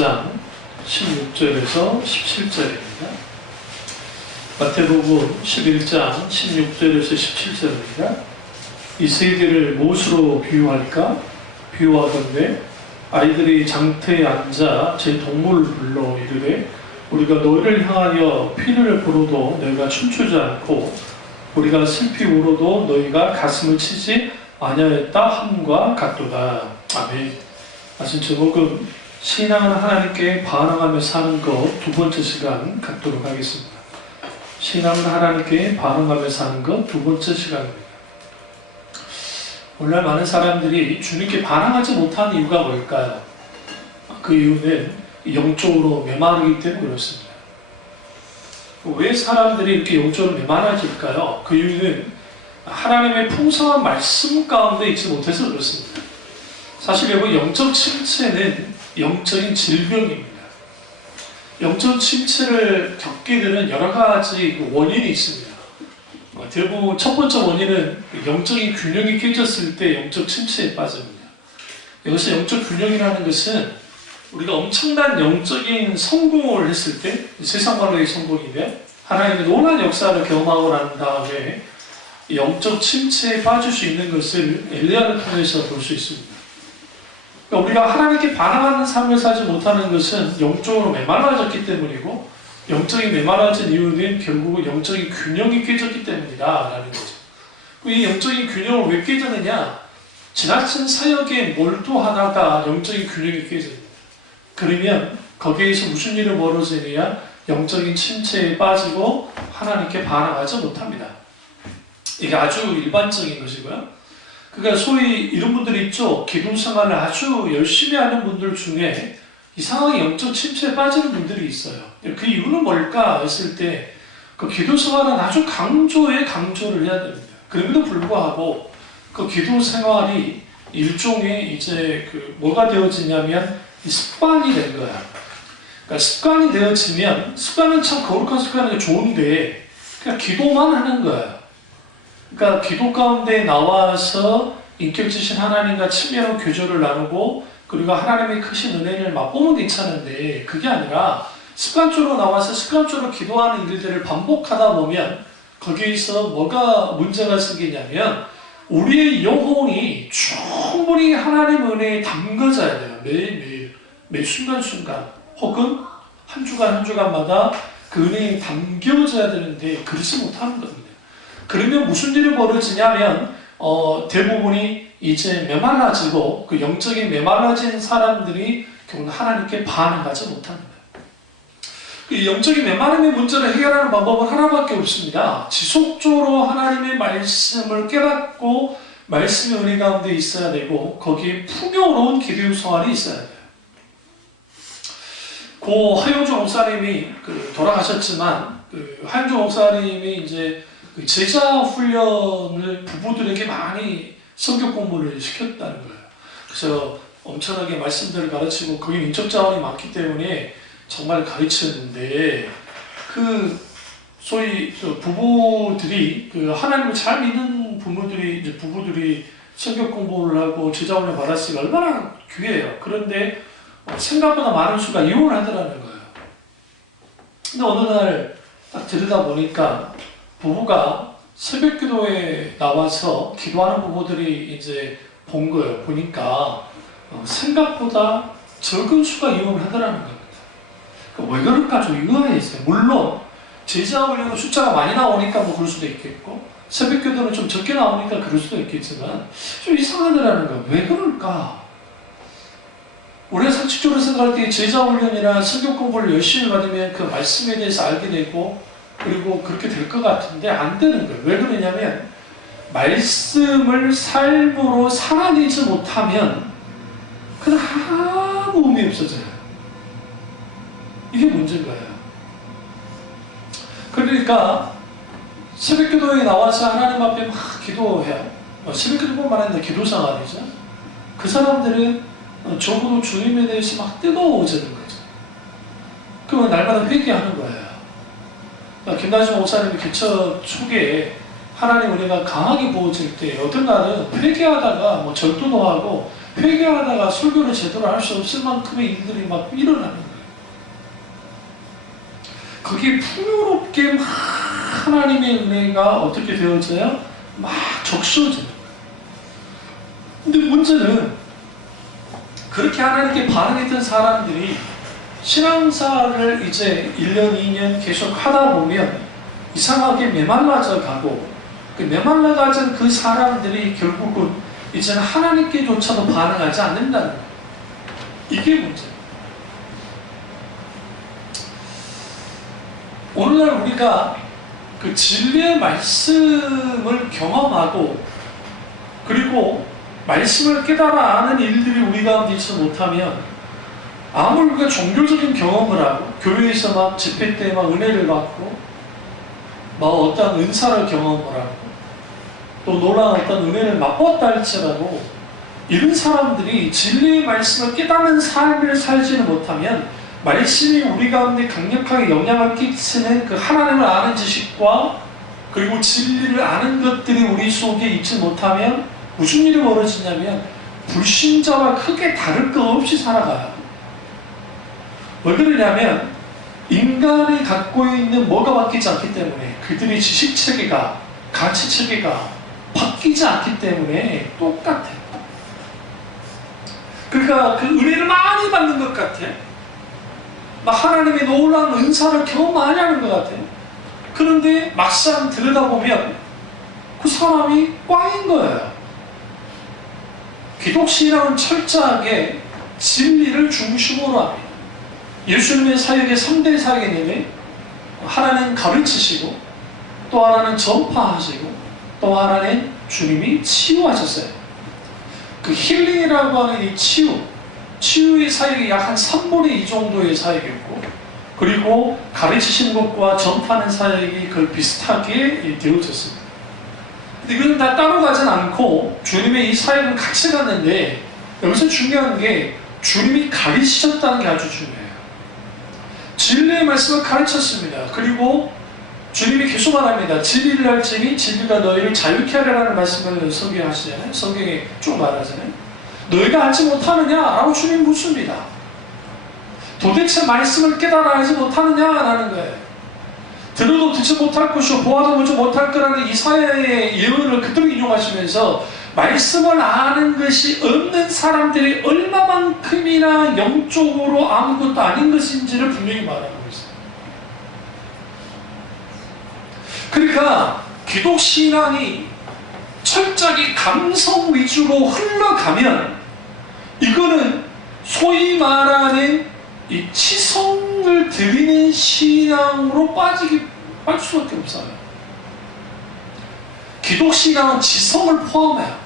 11장 16절에서 17절입니다. 마태복음 11장 16절에서 17절입니다. 이 세계를 무엇으로 비유할까? 비유하건대 아이들이 장터에 앉아 제 동물을 불러 이르되 우리가 너희를 향하여 피를 보러도 너희가 춤추지 않고 우리가 슬피 울어도 너희가 가슴을 치지 아니하였다 함과 같도다. 아멘. 말씀 제목은 신앙은 하나님께 반응하며 사는 것 두 번째 시간 갖도록 하겠습니다. 신앙은 하나님께 반응하며 사는 것 두 번째 시간입니다. 오늘날 많은 사람들이 주님께 반응하지 못하는 이유가 뭘까요? 그 이유는 영적으로 메마르기 때문에 그렇습니다. 왜 사람들이 이렇게 영적으로 메마라질까요? 그 이유는 하나님의 풍성한 말씀 가운데 있지 못해서 그렇습니다. 사실 여러분, 영적 침체는 영적인 질병입니다. 영적 침체를 겪게 되는 여러 가지 원인이 있습니다. 대부분 첫 번째 원인은 영적인 균형이 깨졌을 때 영적 침체에 빠집니다. 여기서 영적 균형이라는 것은 우리가 엄청난 영적인 성공을 했을 때, 세상 말로의 성공이면 하나님의 놀라운 역사를 경험하고 난 다음에 영적 침체에 빠질 수 있는 것을 엘리야를 통해서 볼 수 있습니다. 그러니까 우리가 하나님께 반응하는 삶을 살지 못하는 것은 영적으로 메말라졌기 때문이고, 영적인 메말라진 이유는 결국은 영적인 균형이 깨졌기 때문이다 라는 거죠. 이 영적인 균형을 왜 깨졌느냐? 지나친 사역에 몰두하다가 영적인 균형이 깨집니다. 그러면 거기에서 무슨 일이 벌어지느냐? 영적인 침체에 빠지고 하나님께 반응하지 못합니다. 이게 아주 일반적인 것이고요. 그러니까 소위 이런 분들이 있죠. 기도 생활을 아주 열심히 하는 분들 중에 이상하게 영적 침체에 빠지는 분들이 있어요. 그 이유는 뭘까 했을 때 그 기도 생활은 아주 강조를 해야 됩니다. 그럼에도 불구하고 그 기도 생활이 일종의 이제 뭐가 되어지냐면 습관이 된 거야. 그러니까 습관이 되어지면, 습관은 참 거룩한 습관이 좋은데 그냥 기도만 하는 거야. 그러니까 기도 가운데 나와서 인격지신 하나님과 친밀한 교제를 나누고 그리고 하나님의 크신 은혜를 맛보면 괜찮은데, 그게 아니라 습관적으로 나와서 습관적으로 기도하는 일들을 반복하다 보면 거기에서 뭐가 문제가 생기냐면 우리의 영혼이 충분히 하나님의 은혜에 담겨져야 돼요. 매일매일, 매 순간순간, 혹은 한 주간마다 그 은혜에 담겨져야 되는데 그러지 못하는 겁니다. 그러면 무슨 일이 벌어지냐면 대부분이 이제 메말라지고, 그 영적인 메말라진 사람들이 결국 하나님께 반응하지 못합니다. 그 영적인 메마름의 문제를 해결하는 방법은 하나밖에 없습니다. 지속적으로 하나님의 말씀을 깨닫고 말씀의 은혜 가운데 있어야 되고, 거기에 풍요로운 기도 생활이 있어야 돼요. 고 하용주 목사님이 돌아가셨지만, 하용주 목사님이 이제 제자 훈련을 부부들에게 많이 성경 공부를 시켰다는 거예요. 그래서 엄청나게 말씀들을 가르치고, 거기 인적 자원이 많기 때문에 정말 가르쳤는데, 소위 부부들이, 하나님을 잘 믿는 부부들이 성경 공부를 하고 제자훈련 받았으니까 얼마나 귀해요. 그런데 생각보다 많은 수가 이혼을 하더라는 거예요. 근데 어느 날 딱 들여다 보니까 부부가 새벽 기도에 나와서 기도하는 부부들이 이제 본 거예요. 보니까 생각보다 적은 수가 이혼을 하더라는 겁니다. 왜 그럴까 좀 의아했어요. 물론 제자훈련은 숫자가 많이 나오니까 뭐 그럴 수도 있겠고, 새벽 기도는 좀 적게 나오니까 그럴 수도 있겠지만 좀 이상하더라는 거예요. 왜 그럴까? 우리가 상식적으로 생각할 때 제자훈련이나 성경 공부를 열심히 받으면 그 말씀에 대해서 알게 되고 그리고 그렇게 될 것 같은데 안 되는 거예요. 왜 그러냐면 말씀을 삶으로 살아내지 못하면 그건 아무 의미 없어져요. 이게 문제인 거예요. 그러니까 새벽 기도에 나와서 하나님 앞에 막 기도해요. 새벽 기도뿐만 아니라 기도 생활이죠. 그 사람들은 적어도 주님에 대해서 막 뜨거워지는 거죠. 그러면 날마다 회개하는 거예요. 김다시 목사님이 개척 초기에 하나님 은혜가 강하게 부어질 때 어떤 날은 회개하다가 뭐 절도도 하고 회개하다가 설교를 제대로 할 수 없을 만큼의 일들이 막 일어나는 거예요. 그게 풍요롭게 막 하나님의 은혜가 어떻게 되어져요? 막 적셔져요. 근데 문제는 그렇게 하나님께 반응했던 사람들이 신앙사를 이제 1년, 2년 계속 하다 보면 이상하게 메말라져 가고, 그 메말라가진 그 사람들이 결국은 이제는 하나님께조차도 반응하지 않는다는 거예요. 이게 문제예요. 오늘날 우리가 그 진리의 말씀을 경험하고, 그리고 말씀을 깨달아 아는 일들이 우리 가운데 있지 못하면, 아무리 우리가 종교적인 경험을 하고 교회에서 막 집회 때 막 은혜를 받고 막 어떤 은사를 경험을 하고 또 놀라운 어떤 은혜를 맛보았다 할지라도, 이런 사람들이 진리의 말씀을 깨닫는 삶을 살지는 못하면 말씀이 우리 가운데 강력하게 영향을 끼치는 그 하나님을 아는 지식과 그리고 진리를 아는 것들이 우리 속에 있지 못하면 무슨 일이 벌어지냐면 불신자와 크게 다를 것 없이 살아가요. 왜 그러냐면 인간이 갖고 있는 뭐가 바뀌지 않기 때문에, 그들의 지식체계가, 가치체계가 바뀌지 않기 때문에 똑같아요. 그러니까 그 은혜를 많이 받는 것 같아. 막 하나님의 놀라운 은사를 경험 많이 하는 것 같아. 그런데 막상 들여다보면 그 사람이 꽝인 거예요. 기독신앙은 철저하게 진리를 중심으로 합니다. 예수님의 사역의 3대 사역이니 하나는 가르치시고, 또 하나는 전파하시고, 또 하나는 주님이 치유하셨어요. 그 힐링이라고 하는 이 치유의 사역이 약 한 3분의 2 정도의 사역이었고, 그리고 가르치시는 것과 전파하는 사역이 그 비슷하게 되어졌습니다. 근데 이건 다 따로 가진 않고 주님의 이 사역은 같이 갔는데, 여기서 중요한 게 주님이 가르치셨다는 게 아주 중요해요. 진리의 말씀을 가르쳤습니다. 그리고 주님이 계속 말합니다. 진리를 알지니 진리가 너희를 자유케 하리라는 말씀을 성경에 하시잖아요. 성경에 쭉 말하잖아요. 너희가 알지 못하느냐? 라고 주님 묻습니다. 도대체 말씀을 깨달아 알지 못하느냐? 라는 거예요. 들어도 듣지 못할 것이고 보아도 보지 못할 거라는 이사야의 예언을 그대로 인용하시면서 말씀을 아는 것이 없는 사람들이 얼마만큼이나 영적으로 아무것도 아닌 것인지를 분명히 말하고 있어요. 그러니까 기독신앙이 철저하게 감성 위주로 흘러가면 이거는 소위 말하는 이 치성을 드리는 신앙으로 빠질 수밖에 없어요. 기독신앙은 지성을 포함해요.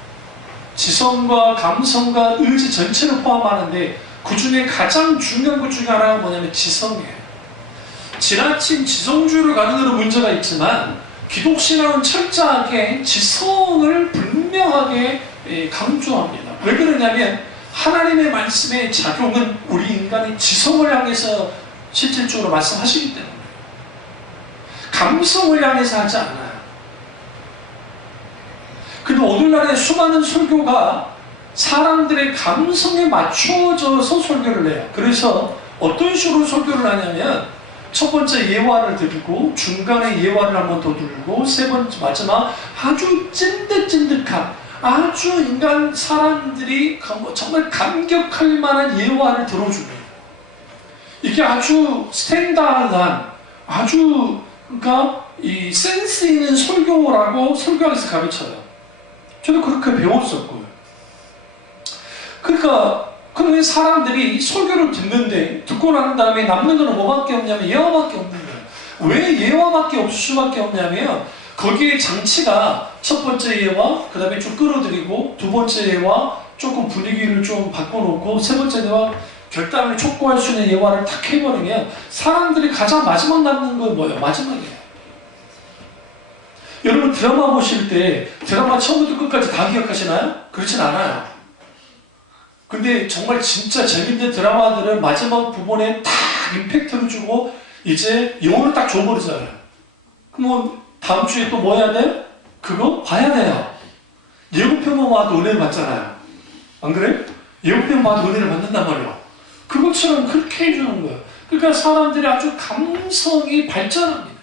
지성과 감성과 의지 전체를 포함하는데 그 중에 가장 중요한 것 중에 하나가 뭐냐면 지성이에요. 지나친 지성주의를 가는 데는 문제가 있지만 기독신앙은 철저하게 지성을 분명하게 강조합니다. 왜 그러냐면 하나님의 말씀의 작용은 우리 인간의 지성을 향해서 실질적으로 말씀하시기 때문에, 감성을 향해서 하지 않아요. 근데 오늘날의 수많은 설교가 사람들의 감성에 맞추어져서 설교를 해요. 그래서 어떤 식으로 설교를 하냐면 첫 번째 예화를 드리고 중간에 예화를 한 번 더 드리고 세 번째 마지막 아주 찐득찐득한, 아주 인간 사람들이 정말 감격할 만한 예화를 들어줍니다. 이게 아주 스탠다드한, 아주 그러니까 이 센스 있는 설교라고 설교학에서 가르쳐요. 저도 그렇게 배웠었고요. 그러니까 그러면 사람들이 설교를 듣고 난 다음에 남는 거는 뭐밖에 없냐면 예화밖에 없는 거예요. 왜 예화밖에 없을 수밖에 없냐면 거기에 장치가 첫 번째 예화, 그 다음에 좀 끌어들이고, 두 번째 예화 조금 분위기를 좀 바꿔놓고, 세 번째 예화 결단을 촉구할 수 있는 예화를 탁 해버리면 사람들이 가장 마지막 남는 건 뭐예요? 마지막이에요. 여러분 드라마 보실 때 드라마 처음부터 끝까지 다 기억하시나요? 그렇진 않아요. 근데 정말 진짜 재밌는 드라마들은 마지막 부분에 딱 임팩트를 주고 이제 영혼을 딱 줘버리잖아요. 그럼 뭐 다음 주에 또 뭐 해야 돼요? 그거 봐야 돼요. 예고편만 와도 은혜를 받잖아요. 안 그래? 예고편 봐도 은혜를 받는단 말이야. 그것처럼 그렇게 해주는 거예요. 그러니까 사람들이 아주 감성이 발전합니다.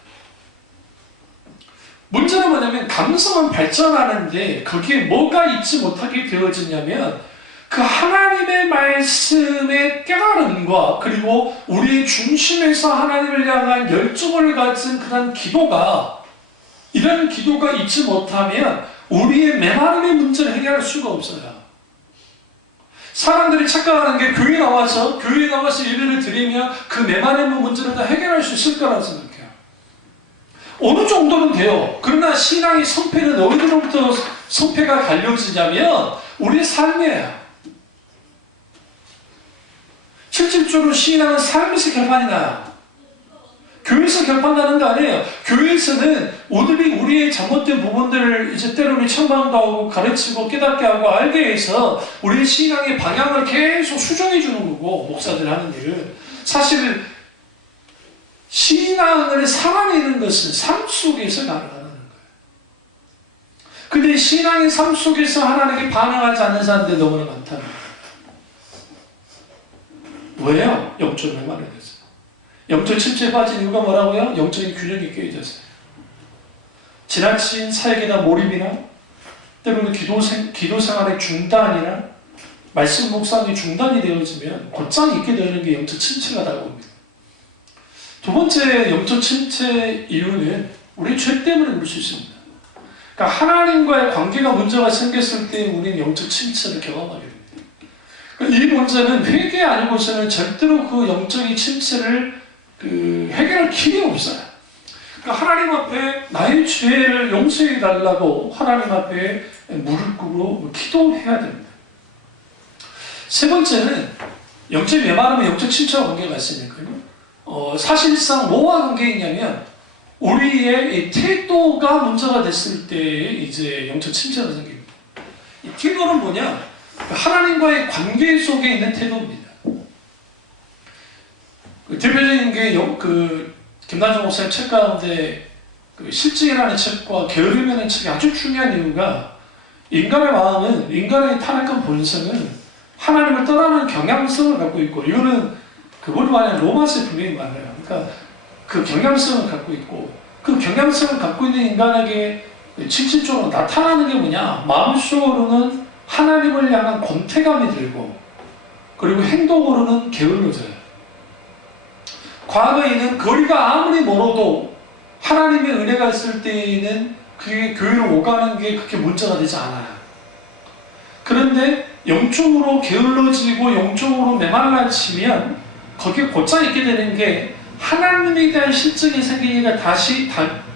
문제는 뭐냐면 감성은 발전하는데 거기에 뭐가 있지 못하게 되어지냐면 그 하나님의 말씀의 깨달음과 그리고 우리의 중심에서 하나님을 향한 열정을 가진 그런 기도가, 이런 기도가 있지 못하면 우리의 메마름의 문제를 해결할 수가 없어요. 사람들이 착각하는 게 교회에 나와서 예배를 드리면 그 메마름의 문제를 다 해결할 수 있을 거라고 생각해요. 어느 정도는 돼요. 그러나 신앙의 성패는 어디로부터 성패가 갈려지냐면 우리의 삶이에요. 실질적으로 신앙은 삶에서 결판이 나요. 교회에서 결판나는 거 아니에요. 교회에서는 우리의 잘못된 부분들을 이제 때로는 책망도 하고 가르치고 깨닫게 하고 알게 해서 우리의 신앙의 방향을 계속 수정해 주는 거고, 목사들 하는 일은. 사실 신앙을 살아내는 것은 삶 속에서 가능하는 거예요. 근데 신앙의 삶 속에서 하나님께 반응하지 않는 사람들이 너무나 많다는 거예요. 왜요? 영적 메마르게 돼서. 영적 침체에 빠진 이유가 뭐라고요? 영적인 균형이 깨져서요. 지나친 사역이나 몰입이나 때로는 기도 생활의 중단이나 말씀 묵상이 중단이 되어지면 곧장 있게 되는 게 영적 침체가 다가옵니다. 두 번째 영적 침체 이유는 우리 죄 때문에 그럴 수 있습니다. 그러니까 하나님과의 관계가 문제가 생겼을 때 우리는 영적 침체를 경험하게 됩니다. 이 문제는 회개 아니고서는 절대로 그 영적인 침체를 해결할 길이 없어요. 그러니까 하나님 앞에 나의 죄를 용서해 달라고 하나님 앞에 무릎 꿇고 기도해야 됩니다. 세 번째는 영적 메마름은 영적 침체와 관계가 있으니까요. 사실상 뭐와 관계있냐면 우리의 태도가 문제가 됐을 때 이제 영적 침체가 생깁니다. 이 태도는 뭐냐? 하나님과의 관계 속에 있는 태도입니다. 대표적인 게 김단정 목사님 책 가운데 실증이라는 책과 게으름이라는 책이 아주 중요한 이유가 인간의 마음은, 인간의 타락한 본성은 하나님을 떠나는 경향성을 갖고 있고, 이거는 그걸 말하는 로마서에 분명히 말해요. 그러니까 그 경향성을 갖고 있고, 그 경향성을 갖고 있는 인간에게 실질적으로 나타나는 게 뭐냐? 마음속으로는 하나님을 향한 권태감이 들고, 그리고 행동으로는 게을러져요. 과거에는 거리가 아무리 멀어도 하나님의 은혜가 있을 때에는 그게 교회로 오가는 게 그렇게 문제가 되지 않아요. 그런데 영적으로 게을러지고 영적으로 메말라지면 거기에 곧장 있게 되는 게 하나님에 대한 실증이 생기니까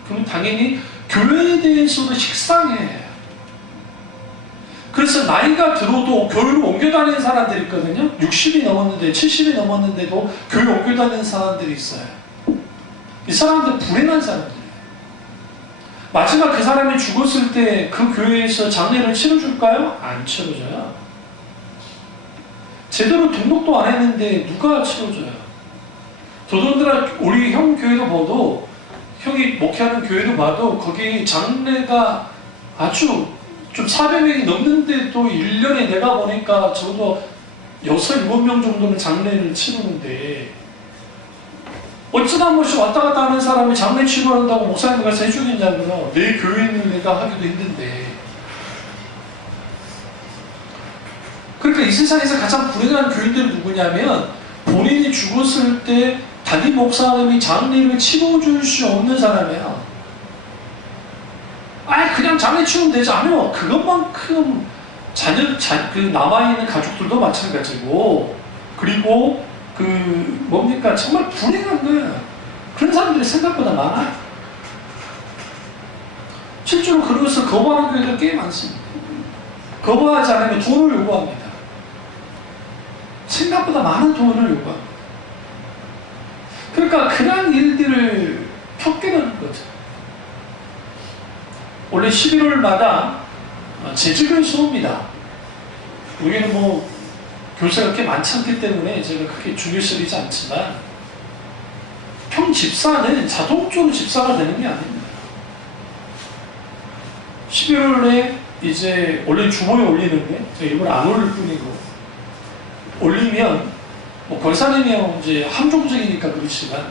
그럼 당연히 교회에 대해서도 식상해요. 그래서 나이가 들어도 교회로 옮겨 다니는 사람들이 있거든요. 60이 넘었는데 70이 넘었는데도 교회 옮겨 다니는 사람들이 있어요. 이 사람들 불행한 사람들이에요. 마지막 그 사람이 죽었을 때 그 교회에서 장례를 치러줄까요? 안 치러줘요. 제대로 등록도 안 했는데 누가 치러줘요? 더더군다나 우리 형 교회도 봐도, 형이 목회하는 교회도 봐도 거기 장례가 아주 좀 400명이 넘는데도 1년에 내가 보니까 적어도 6, 7명 정도는 장례를 치르는데, 어쩌다 한 번씩 왔다 갔다 하는 사람이 장례 치료한다고 목사님 가서 해주겠냐고요. 내 교회 있는 내가 하기도 힘든데. 그러니까 이 세상에서 가장 불행한 교인들은 누구냐면 본인이 죽었을 때 담임 목사님이 장례를 치러줄 수 없는 사람이야. 그냥 장례 치우면 되지 않아요. 그것만큼 남아있는 가족들도 마찬가지고, 그리고 뭡니까? 정말 불행한 거예요. 그런 사람들이 생각보다 많아요. 실제로 그러면서 거부하는 교회가 꽤 많습니다. 거부하지 않으면 돈을 요구합니다. 생각보다 많은 돈을 요구합니다. 그러니까 그런 일들을 겪게 되는 거죠. 원래 11월마다 재직을 옵니다. 여기는 뭐 교사가 그렇게 많지 않기 때문에 제가 그렇게 중요시 여기지 않지만, 평집사는 자동적으로 집사가 되는 게 아닙니다. 11월에 이제 원래 주보에 올리는데 제가 일부러 안 올릴 뿐이고, 올리면 뭐 권사님이 이제 함종적이니까 그렇지만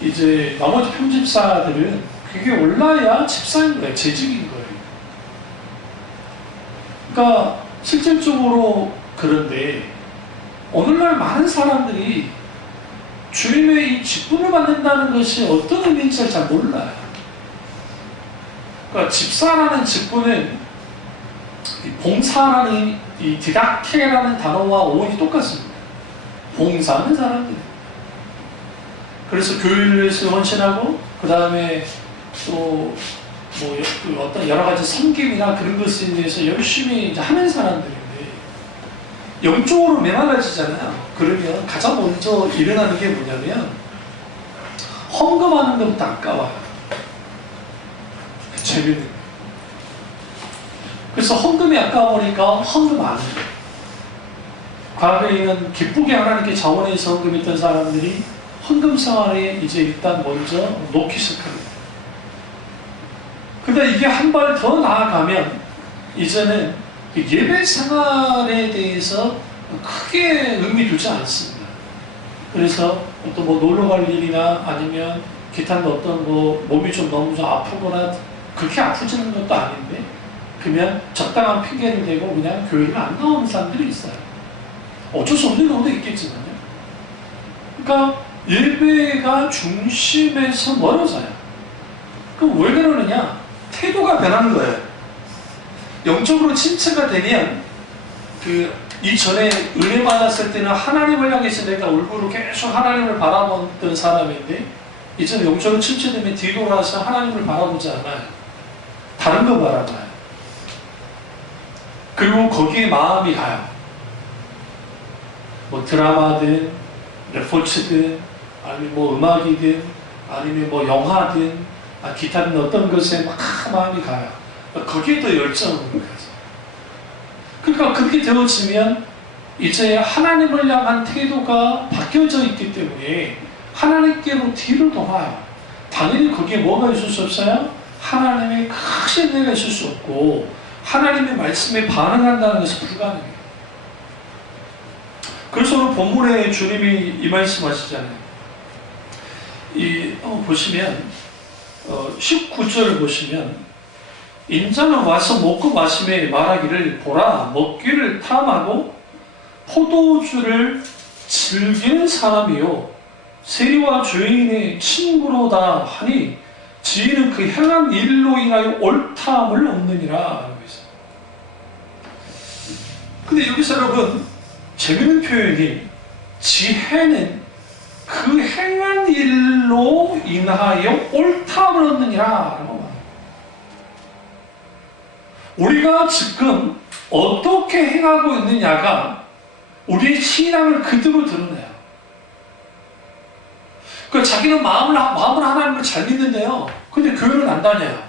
이제 나머지 편집사들은 그게 올라야 집사인 거예요. 재직인 거예요. 그러니까 실질적으로 그런데 오늘날 많은 사람들이 주님의 이 직분을 받는다는 것이 어떤 의미인지 잘 몰라요. 그러니까 집사라는 직분은 이 봉사라는 이 디다케라는 단어와 어원이 똑같습니다. 봉사하는 사람들. 그래서 교회를 위해서 헌신하고 그 다음에 또 뭐 어떤 여러 가지 섬김이나 그런 것에 대해서 열심히 이제 하는 사람들인데 영적으로 메말라지잖아요. 그러면 가장 먼저 일어나는 게 뭐냐면 헌금하는 것부터 아까워요. 재밌는 거예요. 그래서 헌금이 아까우니까 헌금 안 해요. 과거에는 기쁘게 하나님께 자원해서 헌금했던 사람들이 헌금 생활에 이제 일단 먼저 놓기 시작합니다. 근데 이게 한 발 더 나아가면 이제는 예배 생활에 대해서 크게 의미 두지 않습니다. 그래서 어떤 뭐 놀러 갈 일이나 아니면 기타 어떤 뭐 몸이 좀 너무 좀 아프거나 그렇게 아프지는 것도 아닌데 그러면 적당한 핑계를 대고 그냥 교회를 안 나오는 사람들이 있어요. 어쩔 수 없는 경우도 있겠지만요. 그러니까 예배가 중심에서 멀어져요. 그럼 왜 그러느냐? 태도가 변하는 거예요. 영적으로 침체가 되면 이전에 은혜 받았을 때는 하나님을 향해서 내가 얼굴로 계속 하나님을 바라보던 사람인데 이제는 영적으로 침체되면 뒤돌아서 하나님을 바라보지 않아요. 다른 거 바라봐요. 그리고 거기에 마음이 가요. 뭐 드라마든 레포츠든 아니면 뭐 음악이든 아니면 뭐 영화든 기타든 어떤 것에 막 마음이 가요. 거기에 더 열정을 가죠. 그러니까 그렇게 되어지면 이제 하나님을 향한 태도가 바뀌어져 있기 때문에 하나님께로 뒤를 돌아요. 당연히 거기에 뭐가 있을 수 없어요? 하나님의 크신 은혜가 있을 수 없고 하나님의 말씀에 반응한다는 것은 불가능해요. 그래서 오늘 본문에 주님이 이 말씀하시잖아요. 보시면 19절을 보시면 인자는 와서 먹고 마시매 말하기를 보라 먹기를 탐하고 포도주를 즐기는 사람이요 세리와 죄인의 친구로다 하니 지혜는 그 행한 일로 인하여 옳다함을 얻느니라 라고 했어요. 근데 여기서 여러분 재밌는 표현이 지혜는 그 행한 일로 인하여 옳다함을 얻느니라 라고 말합니다. 우리가 지금 어떻게 행하고 있느냐가 우리의 신앙을 그대로 드러내요. 그러니까 자기는 마음으로 하나님을 잘 믿는데요. 근데 교회는 안 다녀요.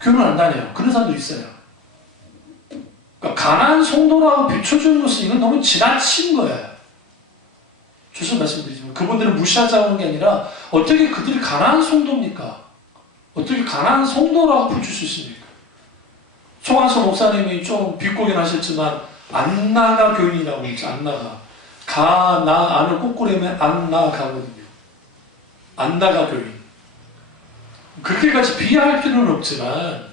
교회는 안 다녀요. 그런 사람도 있어요. 그러니까 가난한 성도라고 비춰주는 것은 이건 너무 지나친 거예요. 죄송 말씀드리지만 그분들은 무시하자고 하는 게 아니라 어떻게 그들이 가난한 성도입니까? 어떻게 가난한 성도라고 붙일 수 있습니까? 송한서 목사님이 좀 비꼬긴 하셨지만 안나가 교인이라고 했죠. 안나가 안을 꼬꾸리면 안나가거든요. 안나가 교인. 그렇게까지 비하할 필요는 없지만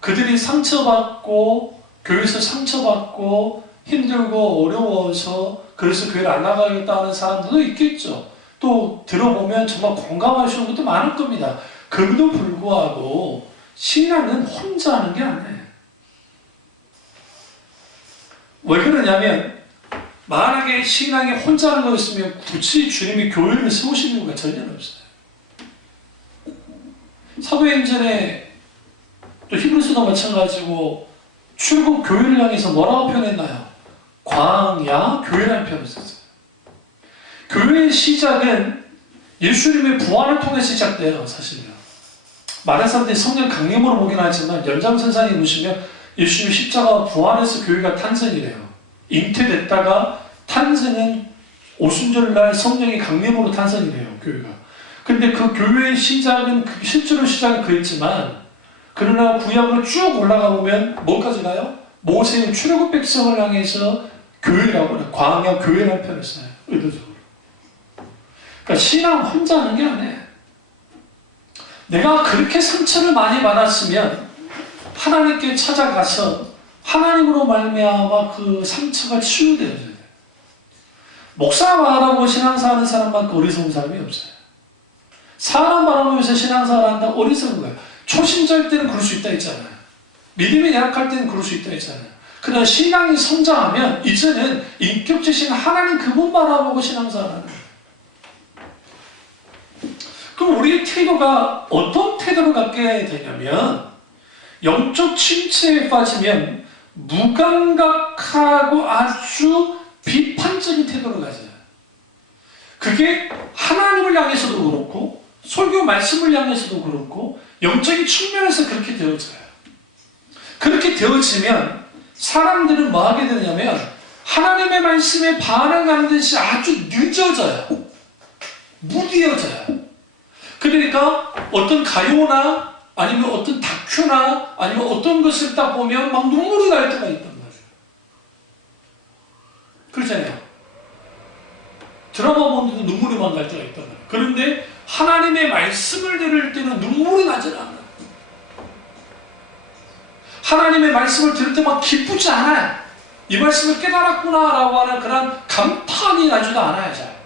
그들이 상처받고 교회에서 상처받고 힘들고 어려워서 그래서 교회를 안 나가겠다는 사람들도 있겠죠. 또 들어보면 정말 공감하시는 것도 많을 겁니다. 그럼에도 불구하고 신앙은 혼자 하는 게 아니에요. 왜 그러냐면 만약에 신앙이 혼자 하는 거였으면 굳이 주님이 교회를 세우시는 이유가 전혀 없어요. 사도행전에 또 히브리서도 마찬가지고 출국 교회를 향해서 뭐라고 표현했나요? 광야 교회라는 표현을 썼어요. 교회의 시작은 예수님의 부활을 통해 시작돼요. 사실은 많은 사람들이 성경 강림으로 보긴 하지만 연장선상에 보시면 예수님의 십자가 부활해서 교회가 탄생이래요. 잉태됐다가 탄생은 오순절날 성령의 강림으로 탄생이래요. 교회가. 근데 그 교회의 시작은 실제로 시작은 그랬지만 그러나 구약으로 쭉 올라가 보면 뭐까지 가요? 모세는 출애굽 백성을 향해서 교회라고 하는 광야 교회라는 표현을 써요. 의도적으로. 그러니까 신앙 혼자 하는 게 아니에요. 내가 그렇게 상처를 많이 받았으면 하나님께 찾아가서 하나님으로 말미암아 그 상처가 치유되어져야 돼요. 목사 바라보고 신앙생활 하는 사람만큼 어리석은 사람이 없어요. 사람 바라보면서 신앙생활 한다고 어리석은 거예요. 초신자일 때는 그럴 수 있다 했잖아요. 믿음이 약할 때는 그럴 수 있다 했잖아요. 그러나 신앙이 성장하면 이제는 인격체신 하나님 그분 바라보고 신앙생활 하는 거예요. 그럼 우리의 태도가 어떤 태도를 갖게 되냐면 영적 침체에 빠지면 무감각하고 아주 비판적인 태도를 가져요. 그게 하나님을 향해서도 그렇고 설교 말씀을 향해서도 그렇고 영적인 측면에서 그렇게 되어져요. 그렇게 되어지면 사람들은 뭐 하게 되냐면 하나님의 말씀에 반응하는 것이 아주 늦어져요. 무디어져요. 그러니까 어떤 가요나 아니면 어떤 다큐나 아니면 어떤 것을 딱 보면 막 눈물이 날 때가 있단 말이에요. 그렇잖아요. 드라마 보는데도 눈물이 막 날 때가 있단 말이에요. 그런데 하나님의 말씀을 들을 때는 눈물이 나질 않아요. 하나님의 말씀을 들을 때 막 기쁘지 않아요. 이 말씀을 깨달았구나라고 하는 그런 감탄이 나지도 않아요. 잘.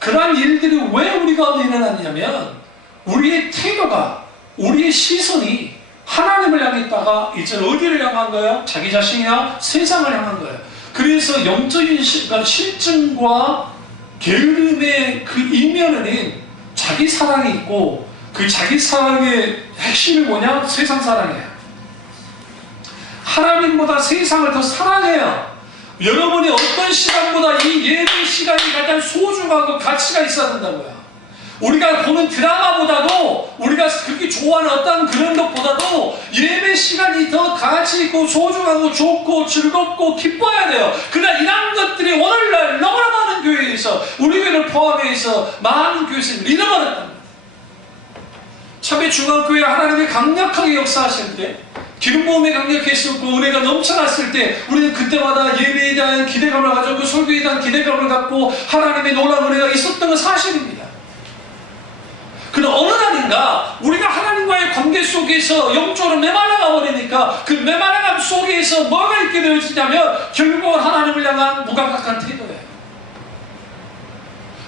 그러한 일들이 왜 우리 가운데 일어났냐면 우리의 태도가 우리의 시선이 하나님을 향했다가 이제 어디를 향한 거예요? 자기 자신이나 세상을 향한 거예요. 그래서 영적인 실증과 게으름의 그 이면에는 자기 사랑이 있고 그 자기 사랑의 핵심이 뭐냐? 세상 사랑이에요. 하나님보다 세상을 더 사랑해요. 여러분이 어떤 시간보다 이 예배 시간이 가장 소중하고 가치가 있어야 된다고요. 우리가 보는 드라마보다도 우리가 그렇게 좋아하는 어떤 그런 것보다도 예배 시간이 더 가치 있고 소중하고 좋고 즐겁고 기뻐야 돼요. 그러나 이런 것들이 오늘날 너무나 많은 교회에서 우리 교회를 포함해서 많은 교회에서 잃어버렸단 말이에요. 참에 중앙교회 하나님이 강력하게 역사하실 때 기름 부음이 강력했었고 은혜가 넘쳐났을 때 우리는 그때마다 예배에 대한 기대감을 가지고 설교에 대한 기대감을 갖고 하나님의 놀라운 은혜가 있었던 건 사실입니다. 그러나 어느 날인가 우리가 하나님과의 관계 속에서 영적으로 메말라가 버리니까 그 메말라감 속에서 뭐가 있게 되어지냐면 결국은 하나님을 향한 무감각한 태도예요.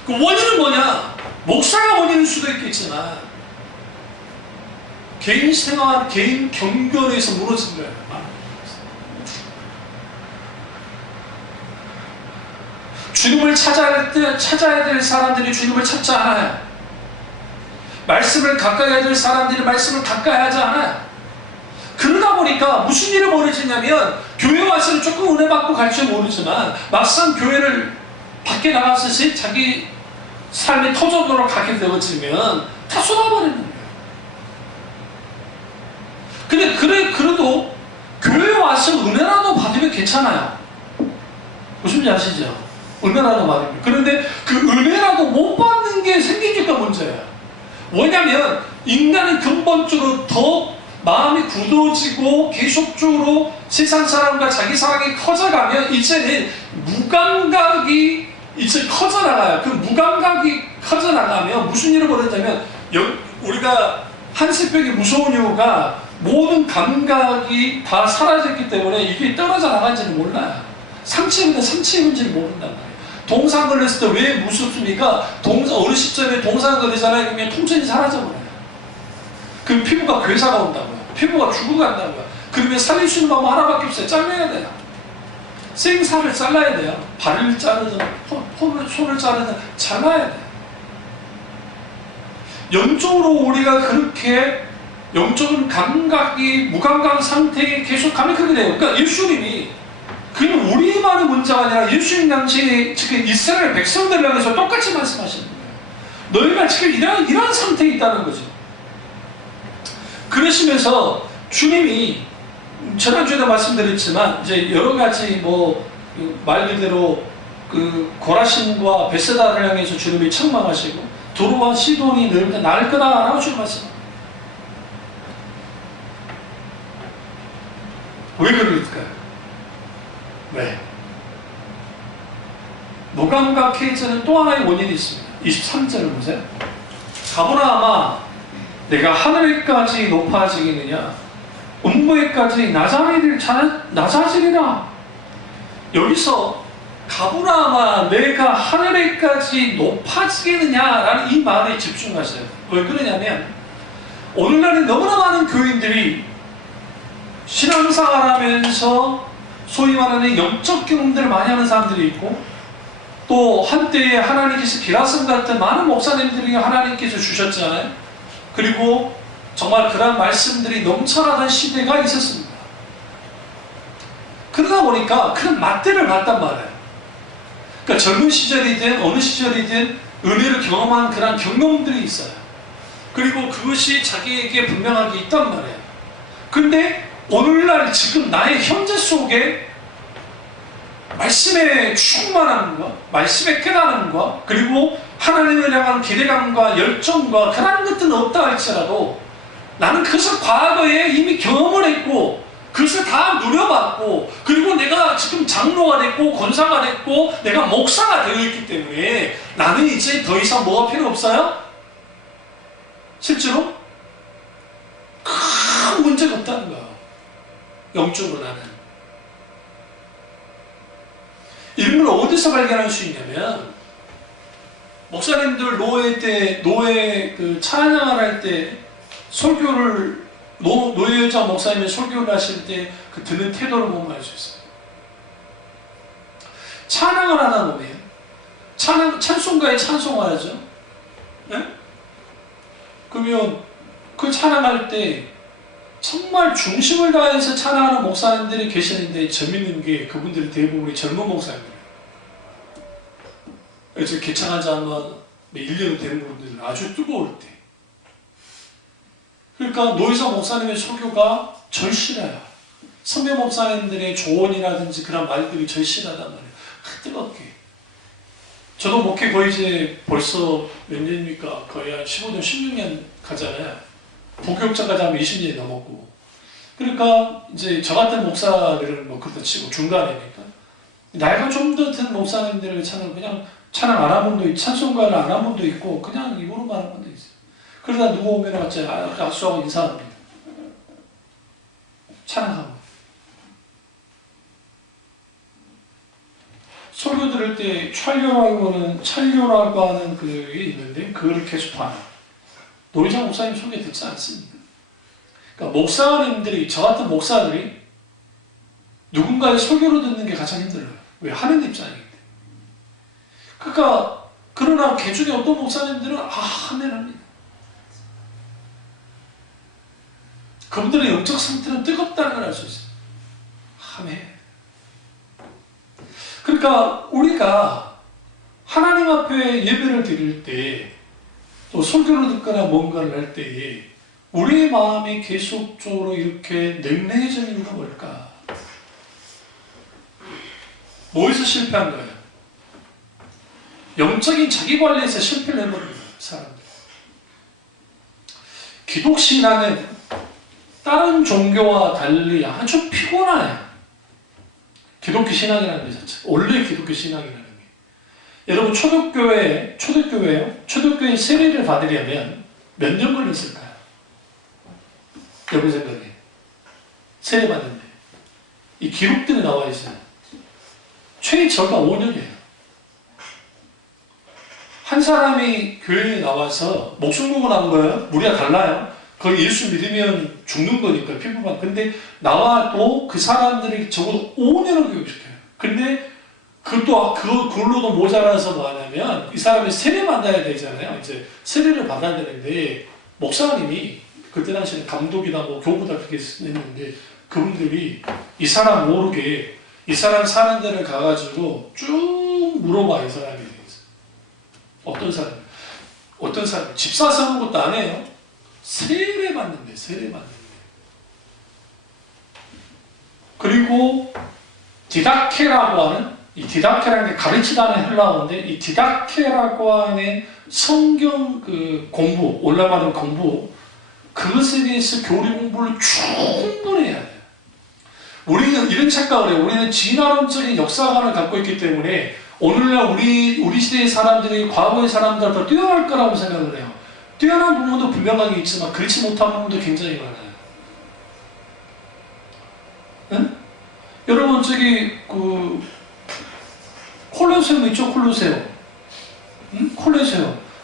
그 원인은 뭐냐? 목사가 원인일 수도 있겠지만 개인 생활, 개인 경건에서 무너진 거예요. 주님을 찾아야 될 사람들이 주님을 찾지 않아요. 말씀을 가까이 해야 될 사람들이 말씀을 가까이 하지 않아요. 그러다 보니까 무슨 일이 벌어지냐면 교회 와서는 조금 은혜 받고 갈지 모르지만 막상 교회를 밖에 나가서 자기 삶의 터전으로 가게 되어지면 다 쏟아버리는 거예요. 근데 그래도 교회에 와서 은혜라도 받으면 괜찮아요. 무슨 말인지 아시죠? 은혜라도 받으면. 그런데 그 은혜라도 못 받는 게 생기니까 문제예요. 뭐냐면 인간은 근본적으로 더 마음이 굳어지고 계속적으로 세상 사람과 자기 사랑이 커져가면 이제는 무감각이 이제 커져나가요. 그 무감각이 커져나가면 무슨 일이 벌어지냐면 우리가 한세벽이 무서운 이유가 모든 감각이 다 사라졌기 때문에 이게 떨어져 나간지는 몰라요. 상처 입은지를 모른단 말이에요. 동상 걸렸을 때 왜 무섭습니까? 어느 시점에 동상 걸리잖아요. 그러면 통증이 사라져버려요. 그 피부가 괴사가 온다고요. 피부가 죽어간다고요. 그러면 살릴 수 있는 방법 하나밖에 없어요. 잘라야 돼요. 생살을 잘라야 돼요. 발을 자르든 손을 자르든 잘라야 돼요. 영적으로 우리가 그렇게 영적인 감각이 무감각 상태에 계속 가면 그렇게 돼요. 그러니까 예수님이 그냥 우리만의 문제가 아니라 예수님 당시에 지금 이스라엘 백성들을 향해서 똑같이 말씀하시는 거예요. 너희가 지금 이런 상태에 있다는 거죠. 그러시면서 주님이 지난주에도 말씀드렸지만 이제 여러 가지 말 그대로 그 고라신과 베세다를 향해서 주님이 책망하시고 도로와 시돈이 너희보다 나을 거다라고 주님 말씀. 왜 그럴까요? 왜? 무감각해지는 또 하나의 원인이 있습니다. 23절을 보세요. 아브라함아, 내가 하늘에까지 높아지겠느냐? 음부에까지 낮아지리라. 여기서 가브라함아, 내가 하늘에까지 높아지겠느냐라는 이 말에 집중하세요. 왜 그러냐면 오늘날에 너무나 많은 교인들이 신앙생활하면서 소위 말하는 영적 경험들을 많이 하는 사람들이 있고, 또 한때에 하나님께서 기라성 같은 많은 목사님들이 하나님께서 주셨잖아요. 그리고 정말 그런 말씀들이 넘쳐나던 시대가 있었습니다. 그러다 보니까 그런 맛들을 봤단 말이에요. 그러니까 젊은 시절이든 어느 시절이든 은혜를 경험한 그런 경험들이 있어요. 그리고 그것이 자기에게 분명하게 있단 말이에요. 근데 오늘날 지금 나의 현재 속에 말씀의 충만함과 말씀의 깨달음과 그리고 하나님을 향한 기대감과 열정과 그런 것들은 없다 할지라도 나는 그것을 과거에 이미 경험을 했고 그것을 다 누려봤고, 그리고 내가 지금 장로가 됐고 권사가 됐고 내가 목사가 되어 있기 때문에 나는 이제 더 이상 뭐가 필요 없어요? 실제로 큰 문제가 없다는 거야. 영적으로 나는. 이런 걸 어디서 발견할 수 있냐면, 목사님들 노예 그 찬양을 할 때 설교를 노예자 목사님이 설교를 하실 때 그 드는 태도를 보면 알 수 있어요. 찬양을 하다 보면 찬송가에 찬송하죠. 네? 그러면 그 찬양할 때 정말 중심을 다해서 찬양하는 목사님들이 계시는데 재밌는 게 그분들이 대부분이 젊은 목사님들이에요. 그래서 개창한 지 아마 1년 된 분들은 아주 뜨거울 때. 그러니까 노이사 목사님의 설교가 절실해요. 선배 목사님들의 조언이라든지 그런 말들이 절실하단 말이에요. 뜨겁게. 저도 목회 거의 이제 벌써 몇 년입니까? 거의 한 15년, 16년 가잖아요. 부교육자까지 하면 20년이 넘었고. 그러니까 이제 저 같은 목사들은 뭐 그렇다 치고 중간이니까. 나이가 좀 더 든 목사님들의 찬양, 그냥 찬양 안 한 분도 있고, 찬송가를 안 한 분도 있고, 그냥 입으로만 한 분도 있어요. 그러다 누구 오면 갑자기 악수하고 인사합니다. 찬양하고. 설교 들을 때 찰료라고 하는 그게 있는데 그걸 계속 봐요. 노이자 목사님 설교 듣지 않습니다. 그러니까 목사님들이, 저 같은 목사들이 누군가의 설교를 듣는 게 가장 힘들어요. 왜? 하는 입장이기 때문에. 그러니까 그러나 개 중에 어떤 목사님들은 아멘 합니다. 그분들의 영적 상태는 뜨겁다는 걸 알 수 있어요. 아멘. 그러니까 우리가 하나님 앞에 예배를 드릴 때, 또 설교를 듣거나 뭔가를 할 때에 우리의 마음이 계속적으로 이렇게 냉랭해지는 이유가 뭘까? 뭐에서 실패한 거예요? 영적인 자기관리에서 실패를 해버립니다. 사람들. 기독신앙은 다른 종교와 달리 아주 피곤해요. 기독교 신앙이라는 게 자체. 원래 기독교 신앙이라는 게. 여러분 초대교회의 세례를 받으려면 몇 년 걸렸을까요? 여러분 생각에. 세례 받는데. 이 기록들이 나와 있어요. 최저가 5년이에요. 한 사람이 교회에 나와서 목숨 걸고 나온 거예요. 우리가 달라요. 거의 예수 믿으면 죽는 거니까 피부만. 근데 나와도 그 사람들이 적어도 5년을 교육시켜요. 근데 그걸로도 모자라서 뭐 하냐면 이 사람이 세례 받아야 되잖아요. 이제 세례를 받아야 되는데 목사님이 그때 당시에는 감독이나 뭐 교부다 그렇게 했는데 그분들이 이 사람 모르게 이 사람 사는 데를 가가지고 쭉 물어봐. 이 사람이 어떤 사람 집사 사는 것도 안 해요. 세례 받는데. 그리고 디다케라고 하는, 이 디다케라는 게 가르치다는 헬라어인데, 이 디다케라고 하는 성경 그 공부, 올라가는 공부, 그것에 대해서 교리 공부를 충분히 해야 돼요. 우리는 이런 착각을 해요. 우리는 진화론적인 역사관을 갖고 있기 때문에 오늘날 우리 시대의 사람들이 과거의 사람들보다 뛰어날 거라고 생각을 해요. 뛰어난 부분도 분명하게 있지만 그렇지 못한 부분도 굉장히 많아요. 응? 여러분 저기 콜로세움 있죠? 콜로세움. 응?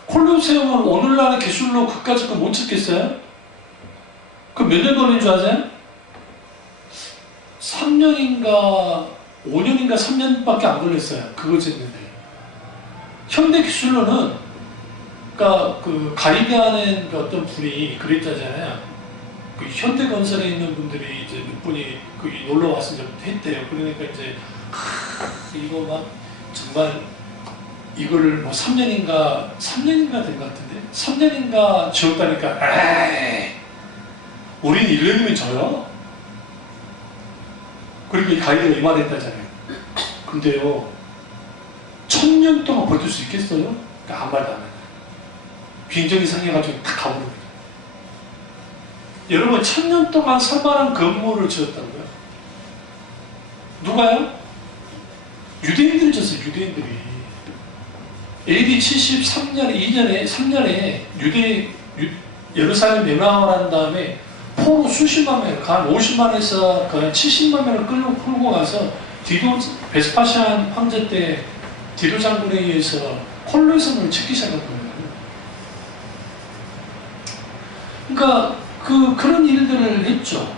콜로세움은 오늘날의 기술로 그까짓 거 못 짓겠어요? 그 몇 년 걸린 줄 아세요? 3년인가 5년인가 3년밖에 안 걸렸어요. 그거 짓는데. 현대 기술로는 그러니까 그 가이드하는 그 어떤 분이 그랬다잖아요. 그 현대건설에 있는 분들이 이제 몇 분이 놀러 와서 이제 했대요. 그러니까 이제 이거 막 정말 이거를 뭐 3년인가 된 것 같은데 3년인가 지었다니까 에이 우린 1년이면 져요. 그리고 이 가이드가 이 말 했다잖아요. 근데요 1000년 동안 버틸 수 있겠어요? 그러니까 아무 말도 안 해요. 굉장히 상해가지고 다 가버린 거죠. 여러분 1000년 동안 살만한 건물을 지었다고요? 누가요? 유대인들이 지었어요. 유대인들이 AD 73년 3년에 예루살렘 멸망을 한 다음에 포로 수십만 명, 한 50만에서 거의 70만 명을 끌고 가서 베스파시안 황제 때 디도 장군에 의해서 콜로세움을 짓기 시작한 거예요. 그러니까 그런 일들을 했죠.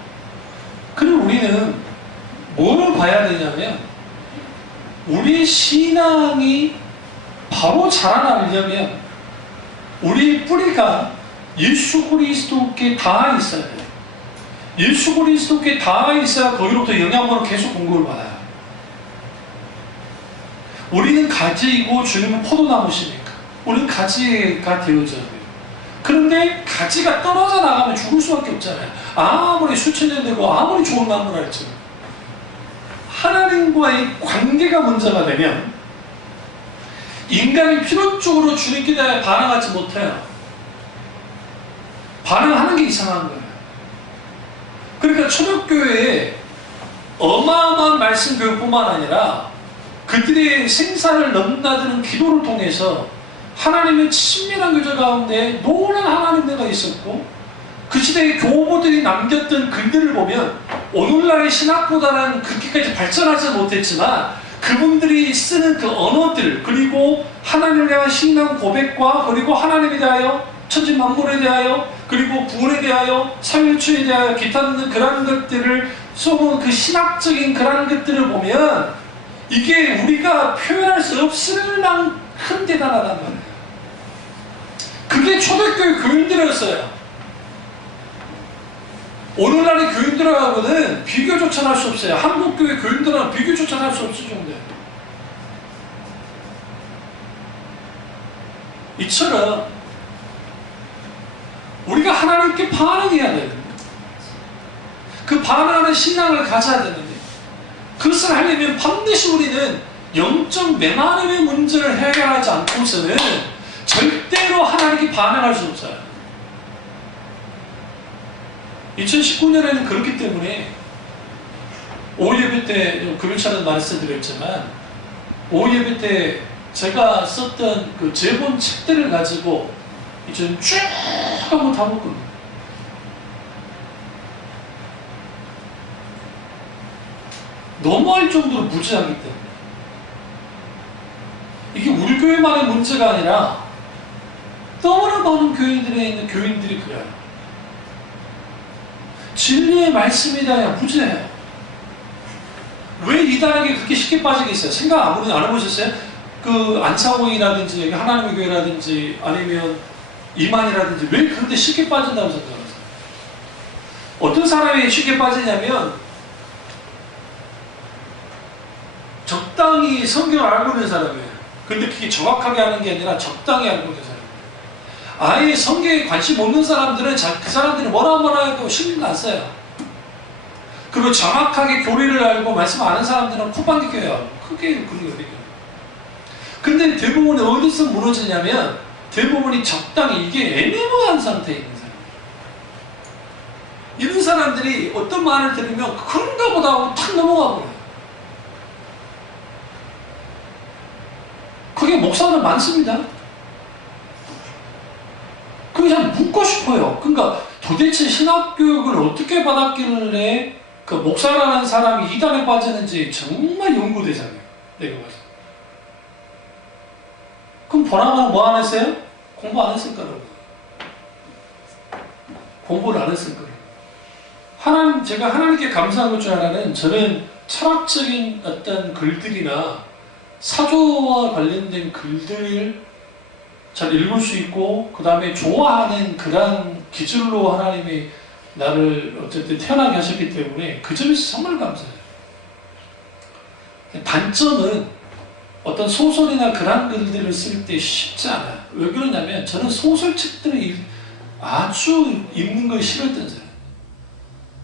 그리고 우리는 뭘 봐야 되냐면 우리의 신앙이 바로 자라나려면 우리의 뿌리가 예수 그리스도께 닿아 있어야 돼요. 예수 그리스도께 닿아 있어야 거기로부터 영양분을 계속 공급을 받아요. 우리는 가지이고 주님은 포도나무시니까 우리는 가지가 되어져야 돼요. 그런데 가지가 떨어져 나가면 죽을 수밖에 없잖아요. 아무리 수천 년 되고 아무리 좋은 나무라 했죠. 하나님과의 관계가 문제가 되면 인간이 필연적으로 주님께 대해 반응하지 못해요. 반응하는 게 이상한 거예요. 그러니까 초대교회에 어마어마한 말씀 교육뿐만 아니라 그들의 생사를 넘나드는 기도를 통해서 하나님의 친밀한 교제 가운데 노란 하나님네가 있었고 그 시대의 교보들이 남겼던 글들을 보면 오늘날의 신학보다는 그렇게까지 발전하지 못했지만 그분들이 쓰는 그 언어들 그리고 하나님에 대한 신앙 고백과 그리고 하나님에 대하여 천지 만물에 대하여 그리고 구원에 대하여 삼일초에 대하여 기타 등등 그런 것들을 써놓은 그 신학적인 그런 것들을 보면 이게 우리가 표현할 수 없을 만큼 대단하단 말이에요. 그게 초대교회 교인들이었어요. 오늘날의 교인들하고는 비교조차 할 수 없어요. 한국교회 교인들하고 비교조차 할 수 없을 정도예요. 이처럼 우리가 하나님께 반응해야 되는데 그 반응하는 신앙을 가져야 되는데 그것을 하려면 반드시 우리는 영적 메마름의 문제를 해결하지 않고서는 절대로 하나님께 반응할 수 없어요. 2019년에는 그렇기 때문에 오예배 때 금요일처럼 말씀드렸지만 오예배 때 제가 썼던 그 제본 책들을 가지고 이제 쭉 한번 다 먹거든요. 너무할 정도로 무지하기 때문에 이게 우리 교회만의 문제가 아니라 너무나 많은 교회들에 있는 교인들이 그래요. 진리의 말씀에 대한 무지해요. 왜 이단에게 그렇게 쉽게 빠지겠어요? 생각 안 해보셨어요? 그 안사모이라든지 하나님의 교회라든지 아니면 이만이라든지 왜 그런데 쉽게 빠진다고 생각하세요? 어떤 사람이 쉽게 빠지냐면 적당히 성경을 알고 있는 사람이에요. 근데 그게 정확하게 하는 게 아니라 적당히 알고 있는 사람이에요. 아예 성경에 관심 없는 사람들은 그 사람들이 뭐라 해도 신경 안 써요. 그리고 정확하게 교리를 알고 말씀 아는 사람들은 코방귀 껴요. 크게 그런 거예요. 근데 대부분이 어디서 무너지냐면 대부분이 적당히 이게 애매모호한 상태에 있는 사람이에요. 이런 사람들이 어떤 말을 들으면 그런가 보다 하고 탁 넘어가 버려요. 그게 목사는 많습니다. 그냥 묻고 싶어요. 그러니까 도대체 신학교육을 어떻게 받았길래 그 목사라는 사람이 이단에 빠지는지 정말 연구 대상이에요. 내가 봐서. 그럼 보라만 뭐 안 했어요? 공부 안 했을 거라고. 공부를 안 했을 거라고. 제가 하나님께 감사한 것 중 하나는 저는 철학적인 어떤 글들이나 사조와 관련된 글들을 잘 읽을 수 있고 그 다음에 좋아하는 그런 기질로 하나님이 나를 어쨌든 태어나게 하셨기 때문에 그 점에서 정말 감사해요. 단점은 어떤 소설이나 그런 글들을 쓸 때 쉽지 않아요. 왜 그러냐면 저는 소설책들을 아주 읽는 걸 싫어했던 사람이에요.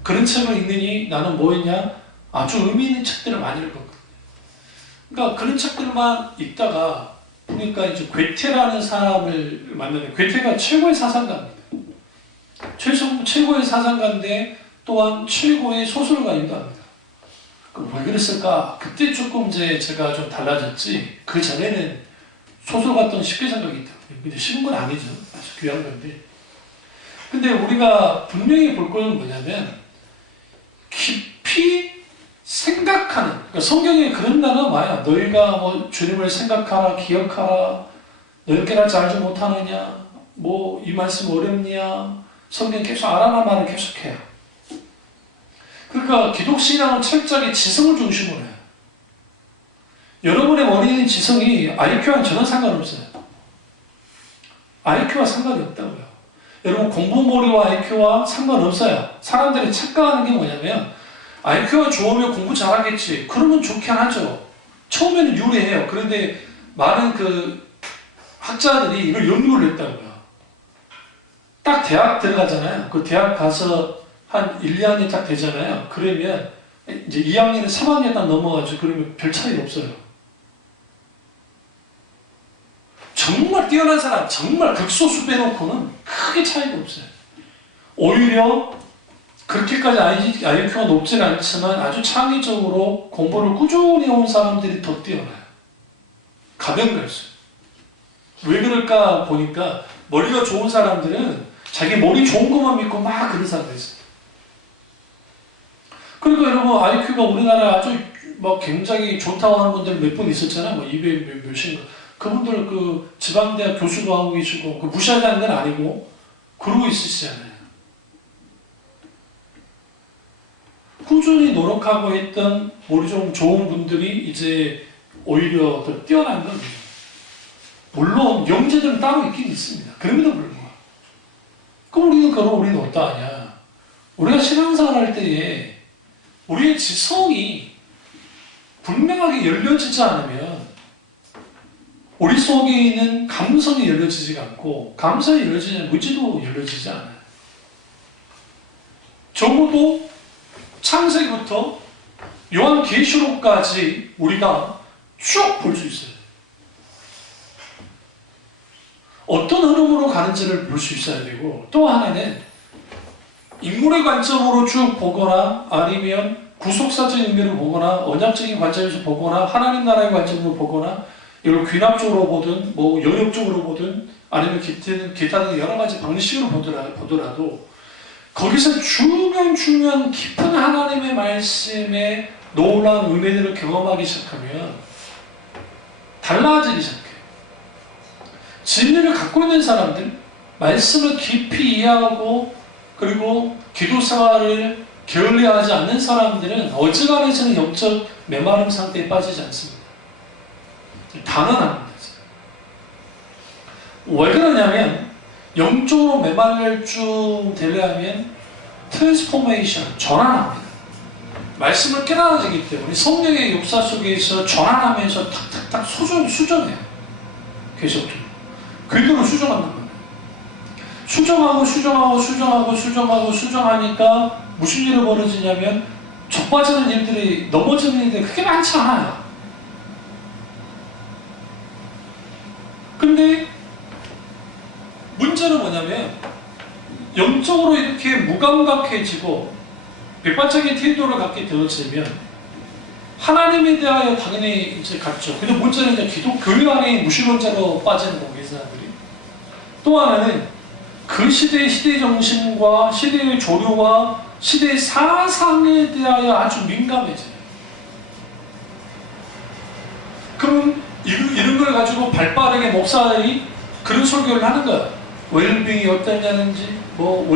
그런 책을 읽느니 나는 뭐 했냐? 아주 의미 있는 책들을 많이 읽었거든요. 그러니까 그런 책들만 읽다가 보니까 이제 괴테라는 사람을 만나는, 괴테가 최고의 사상가입니다. 최고의 사상가인데 또한 최고의 소설가이기도 합니다. 그럼 왜 그랬을까? 그때 조금 제가 좀 달라졌지, 그 전에는 소설가 또 쉽게 생각이 있다. 근데 쉬운 건 아니죠. 아주 귀한 건데. 근데 우리가 분명히 볼 것은 뭐냐면 깊이 생각하는, 그러니까 성경에 그런 단어가 많아요. 너희가 뭐 주님을 생각하라, 기억하라, 너희 깨닫지 알지 못하느냐, 뭐 이 말씀 어렵냐, 성경 계속 알아라 말을 계속해요. 그러니까 기독신앙은 철저하게 지성을 중심으로 해요. 여러분의 머리에 있는 지성이 IQ와는 전혀 상관없어요. IQ와 상관이 없다고요. 여러분 공부머리와 IQ와 상관없어요. 사람들이 착각하는 게 뭐냐면 IQ가 좋으면 공부 잘하겠지. 그러면 좋긴 하죠. 처음에는 유리해요. 그런데 많은 그 학자들이 이걸 연구를 했다고요. 딱 대학 들어가잖아요. 그 대학 가서 한 1, 2학년 딱 되잖아요. 그러면 이제 2학년에 3학년 딱 넘어가죠. 그러면 별 차이가 없어요. 정말 뛰어난 사람, 정말 극소수 빼놓고는 크게 차이가 없어요. 오히려 그렇게까지 IQ가 높지는 않지만 아주 창의적으로 공부를 꾸준히 해온 사람들이 더 뛰어나요. 가면 갈수록. 왜 그럴까 보니까 머리가 좋은 사람들은 자기 머리 좋은 것만 믿고 막 그런 사람들이 있어요. 그러니까 여러분 IQ가 우리나라에 아주 막 굉장히 좋다고 하는 분들 몇 분 있었잖아요. 뭐 200 몇인가. 그분들 그 지방대학 교수도 하고 계시고 그 무시하자는 건 아니고 그러고 있으시잖아요. 꾸준히 노력하고 했던 머리 좀 좋은 분들이 이제 오히려 더 뛰어난 겁니다. 물론 영재들은 따로 있긴 있습니다. 그럼에도 불구하고. 그럼 우리는 어떠하냐? 우리가 신앙생활 할 때에 우리의 지성이 분명하게 열려지지 않으면 우리 속에 있는 감성이 열려지지 않고 감성이 열려지지 않으면 의지도 열려지지 않아요. 적어도 창세기부터 요한계시록까지 우리가 쭉 볼 수 있어요. 어떤 흐름으로 가는지를 볼 수 있어야 되고 또 하나는 인물의 관점으로 쭉 보거나 아니면 구속사적인 의미를 보거나 언약적인 관점에서 보거나 하나님 나라의 관점으로 보거나 이걸 귀납적으로 보든 뭐 영역적으로 보든 아니면 기타 여러 가지 방식으로 보더라도 거기서 중요한 깊은 하나님의 말씀의 놀라운 은혜들을 경험하기 시작하면 달라지기 시작해요. 진리를 갖고 있는 사람들, 말씀을 깊이 이해하고 그리고 기도 생활을 게을리하지 않는 사람들은 어지간해서는 영적 메마름 상태에 빠지지 않습니다. 단언합니다. 왜 그러냐면 영적으로 메말쭉 되려면 트랜스포메이션, 전환합니다. 말씀을 깨달아지기 때문에 성령의 역사 속에서 전환하면서 탁탁탁 수정해요. 계속적으로. 궤도를 수정한단 말이에요. 수정하니까 무슨 일이 벌어지냐면 적빠지는 일들이, 넘어지는 일들이 그렇게 많지 않아요. 근데 문제는 뭐냐면 영적으로 이렇게 무감각해지고 백반적인 태도를 갖게 되어지면 하나님에 대하여 당연히 이제 갖죠. 근데 문제는 이제 교회 안에 무신론자로 빠지는 거고, 이 사람들이. 또 하나는 그 시대의 정신과 시대의 조류와 시대의 사상에 대하여 아주 민감해져요. 그럼 이런 걸 가지고 발빠르게 목사들이 그런 설교를 하는 거야. 웰빙이 어떠냐는지, 뭐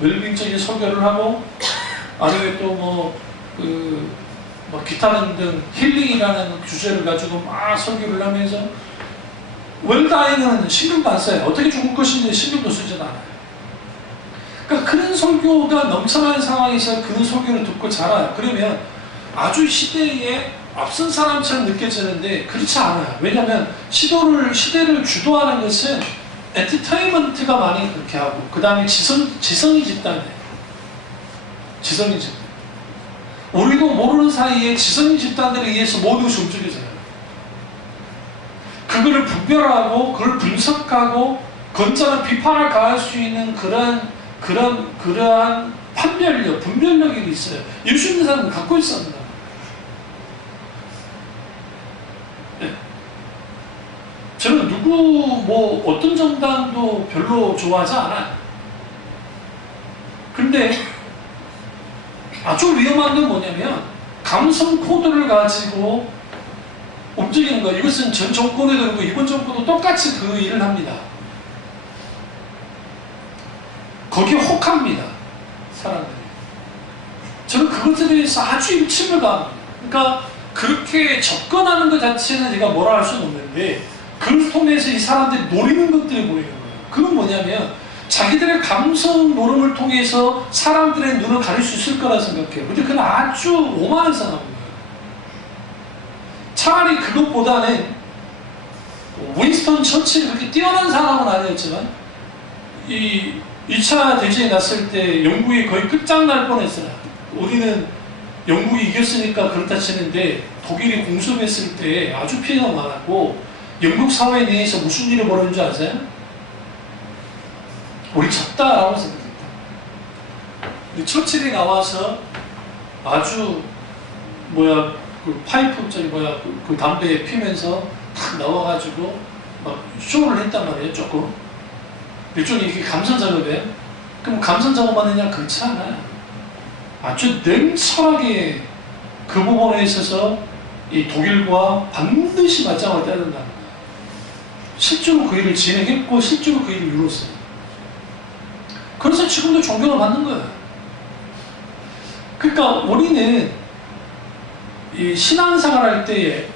웰빙적인 설교를 하고, 아니면 또 기타 등등 힐링이라는 주제를 가지고 막 설교를 하면서 웰다잉은 신경도 안 써요. 어떻게 죽을 것인지 신경도 쓰지도 않아요. 그러니까 그런 설교가 넘쳐나는 상황에서 그런 설교를 듣고 자라요. 그러면 아주 시대에 앞선 사람처럼 느껴지는데 그렇지 않아요. 왜냐하면 시대를 주도하는 것은 엔터테인먼트가 많이 그렇게 하고, 그 다음에 지성이 집단이에요. 지성이 집단. 우리도 모르는 사이에 지성이 집단들에 의해서 모든 것이 움직여져요. 그거를 분별하고, 그걸 분석하고, 건전한 비판을 가할 수 있는 그러한 판별력, 분별력이 있어요. 예수 있는 사람은 갖고 있습니다. 네. 저는 어떤 정당도 별로 좋아하지 않아요. 근데 아주 위험한 건 뭐냐면 감성 코드를 가지고 움직이는 거예요. 이것은 전 정권에도 그렇고 이번 정권도 똑같이 그 일을 합니다. 거기에 혹합니다. 사람들이. 저는 그것에 대해서 아주 일침을 가합니다. 그러니까 그렇게 접근하는 것 자체는 제가 뭐라 할 수는 없는데, 그걸 통해서 이 사람들이 노리는 것들이 보이는 거예요. 그건 뭐냐면 자기들의 감성 노름을 통해서 사람들의 눈을 가릴 수 있을 거라 생각해요. 근데 그건 아주 오만한 상황입니다. 차라리 그것보다는 윈스턴 처칠이 그렇게 뛰어난 사람은 아니었지만, 이 2차 대전이 났을 때 영국이 거의 끝장날 뻔했어요. 우리는 영국이 이겼으니까 그렇다 치는데 독일이 공습했을 때 아주 피해가 많았고, 영국 사회 내에서 무슨 일이 벌어진 줄 아세요? 우리 졌다라고 생각했다. 근데 처칠이 나와서 아주 그 파이프 그 담배 피면서 탁 나와가지고 막 쇼를 했단 말이에요. 조금 일종의 이게 감성 작업이에요. 그럼 감성 작업만 했냐? 그렇지 않아요. 아주 냉철하게 그 부분에 있어서 이 독일과 반드시 맞짱을 떠야 된다는 거예요. 실제로 그 일을 진행했고 실제로 그 일을 이뤘어요. 그래서 지금도 존경을 받는 거예요. 그러니까 우리는 이 신앙생활 할 때에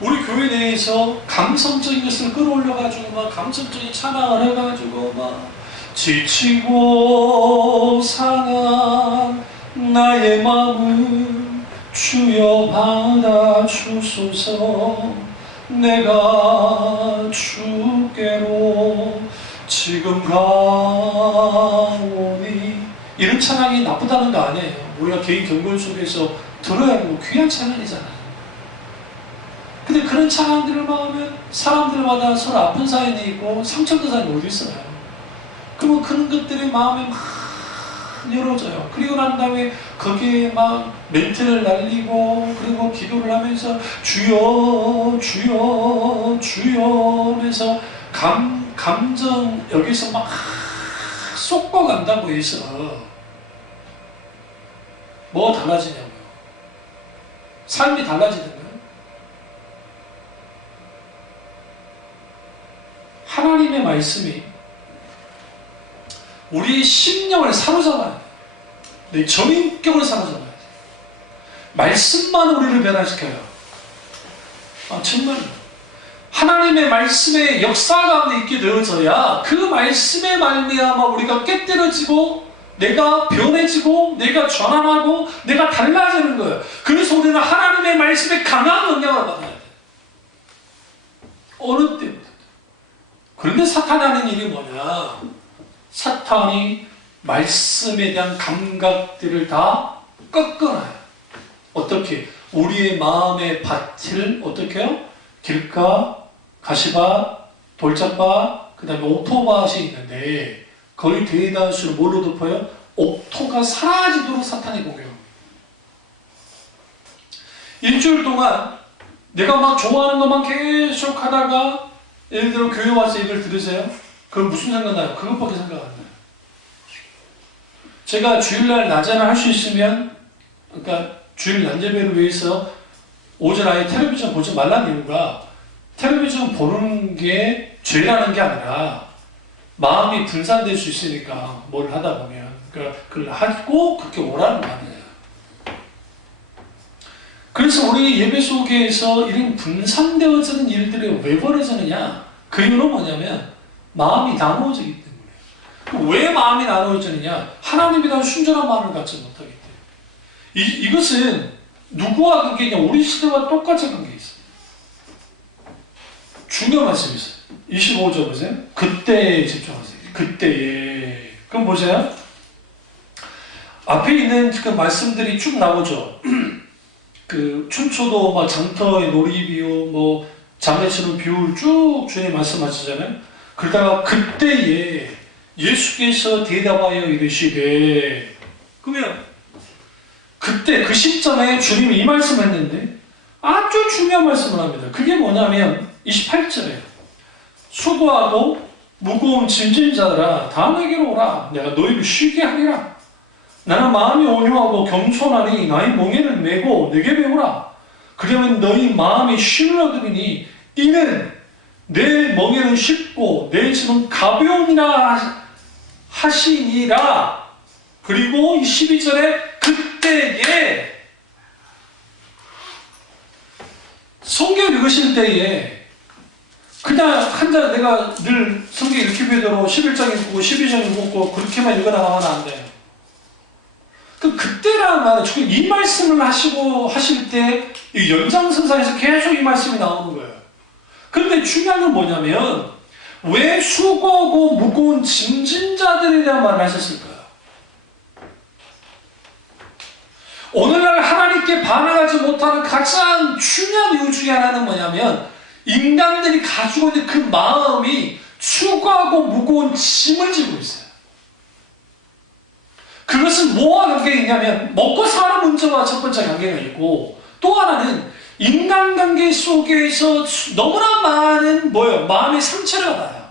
우리 교회 내에서 감성적인 것을 끌어올려가지고 막 감성적인 찬양을 해가지고 막 지치고 상한 나의 마음을 주여 받아주소서, 내가 주께로 지금 가오니. 이런 찬양이 나쁘다는 거 아니에요. 우리가 개인 경건 속에서 들어야 하고 귀한 찬양이잖아요. 근데 그런 찬양들을 막 하면 사람들마다 서로 아픈 사연이 있고 상처된 사람이 어디 있어요. 그러면 그런 것들이 마음에 막 열어져요. 그리고 난 다음에 거기에 막 멘트를 날리고, 그리고 기도를 하면서 주여 주여 주여 하면서 감정 여기서 막 쏟아간다고 해서 뭐 달라지냐고요. 삶이 달라지는 거예요. 하나님의 말씀이 우리의 심령을 사로잡아야 돼요. 내 전인격을 사로잡아야 돼요. 말씀만 우리를 변화시켜요. 정말 하나님의 말씀의 역사 가운데 있게 되어져야 그 말씀의 말미암아 우리가 깨뜨려지고, 내가 변해지고, 내가 전환하고, 내가 달라지는 거예요. 그래서 우리는 하나님의 말씀에 강한 영향을 받아야 돼요. 어느 때부터. 그런데 사탄이 하는 일이 뭐냐? 사탄이 말씀에 대한 감각들을 다 꺾어놔요. 어떻게? 우리의 마음의 밭을 어떻게 해요? 길가, 가시밭, 돌짝밭, 그 다음에 옥토밭이 있는데 거의 대다수를 뭘로 덮어요? 옥토가 사라지도록 사탄이 공격합니다. 일주일 동안 내가 막 좋아하는 것만 계속 하다가 예를 들어 교회 와서 이걸 들으세요? 그럼 무슨 생각나요? 그것밖에 생각 안 나요. 제가 주일날 낮에나 할 수 있으면, 그러니까 주일 낮예배를 위해서 오전 아예 텔레비전 보지 말라는 이유가, 텔레비전 보는 게 죄라는 게 아니라 마음이 분산될 수 있으니까 뭘 하다 보면, 그러니까 그걸 하고 그렇게 오라는 말이에요. 그래서 우리 예배 속에서 이런 분산되어지는 일들이 왜 벌어지느냐? 그 이유는 뭐냐면 마음이 나누어지기 때문에. 왜 마음이 나누어지느냐? 하나님에 대한 순전한 마음을 갖지 못하기 때문에. 이것은 누구와 관계냐? 우리 시대와 똑같은 관계에 있어요. 중요한 말씀이 있어요. 25절 보세요. 그때에 집중하세요. 그때에. 그럼 보세요. 앞에 있는 그 말씀들이 쭉 나오죠. 그 춤추도 막 장터의 놀이비유, 뭐 장례치는 비유를 쭉 주님 말씀하시잖아요. 그러다가 그때에 예수께서 대답하여 이르시되, 그러면 그때 그 시점에 주님이 이 말씀했는데 아주 중요한 말씀을 합니다. 그게 뭐냐면 28절에 수고하고 무거운 짐진 자들아 다 내게로 오라. 내가 너희를 쉬게 하리라. 나는 마음이 온유하고 겸손하니 나의 멍에를 메고 내게 배우라. 그러면 너희 마음이 쉼을 얻으리니 이는 내 멍에는 쉽고 내 짐은 가벼우니라 하시니라. 그리고 이 12절에 그때에, 성경 읽으실 때에 그냥 한자 내가 늘 성경 읽기 배대로 11장 읽고 12장 읽고 그렇게만 읽어나가면 안 돼요. 그때라는 말은 이 말씀을 하실 때 이 연장선상에서 계속 이 말씀이 나오는 거예요. 그런데 중요한 건 뭐냐면 왜 수고하고 무거운 짐진 자들에 대한 말을 하셨을까요? 오늘날 하나님께 반응하지 못하는 가장 중요한 이유 중에 하나는 뭐냐면 인간들이 가지고 있는 그 마음이 수고하고 무거운 짐을 지고 있어요. 그것은 뭐와 관계가 있냐면 먹고 사는 문제와 첫 번째 관계가 있고, 또 하나는 인간관계 속에서 너무나 많은 마음의 상처를 받아요.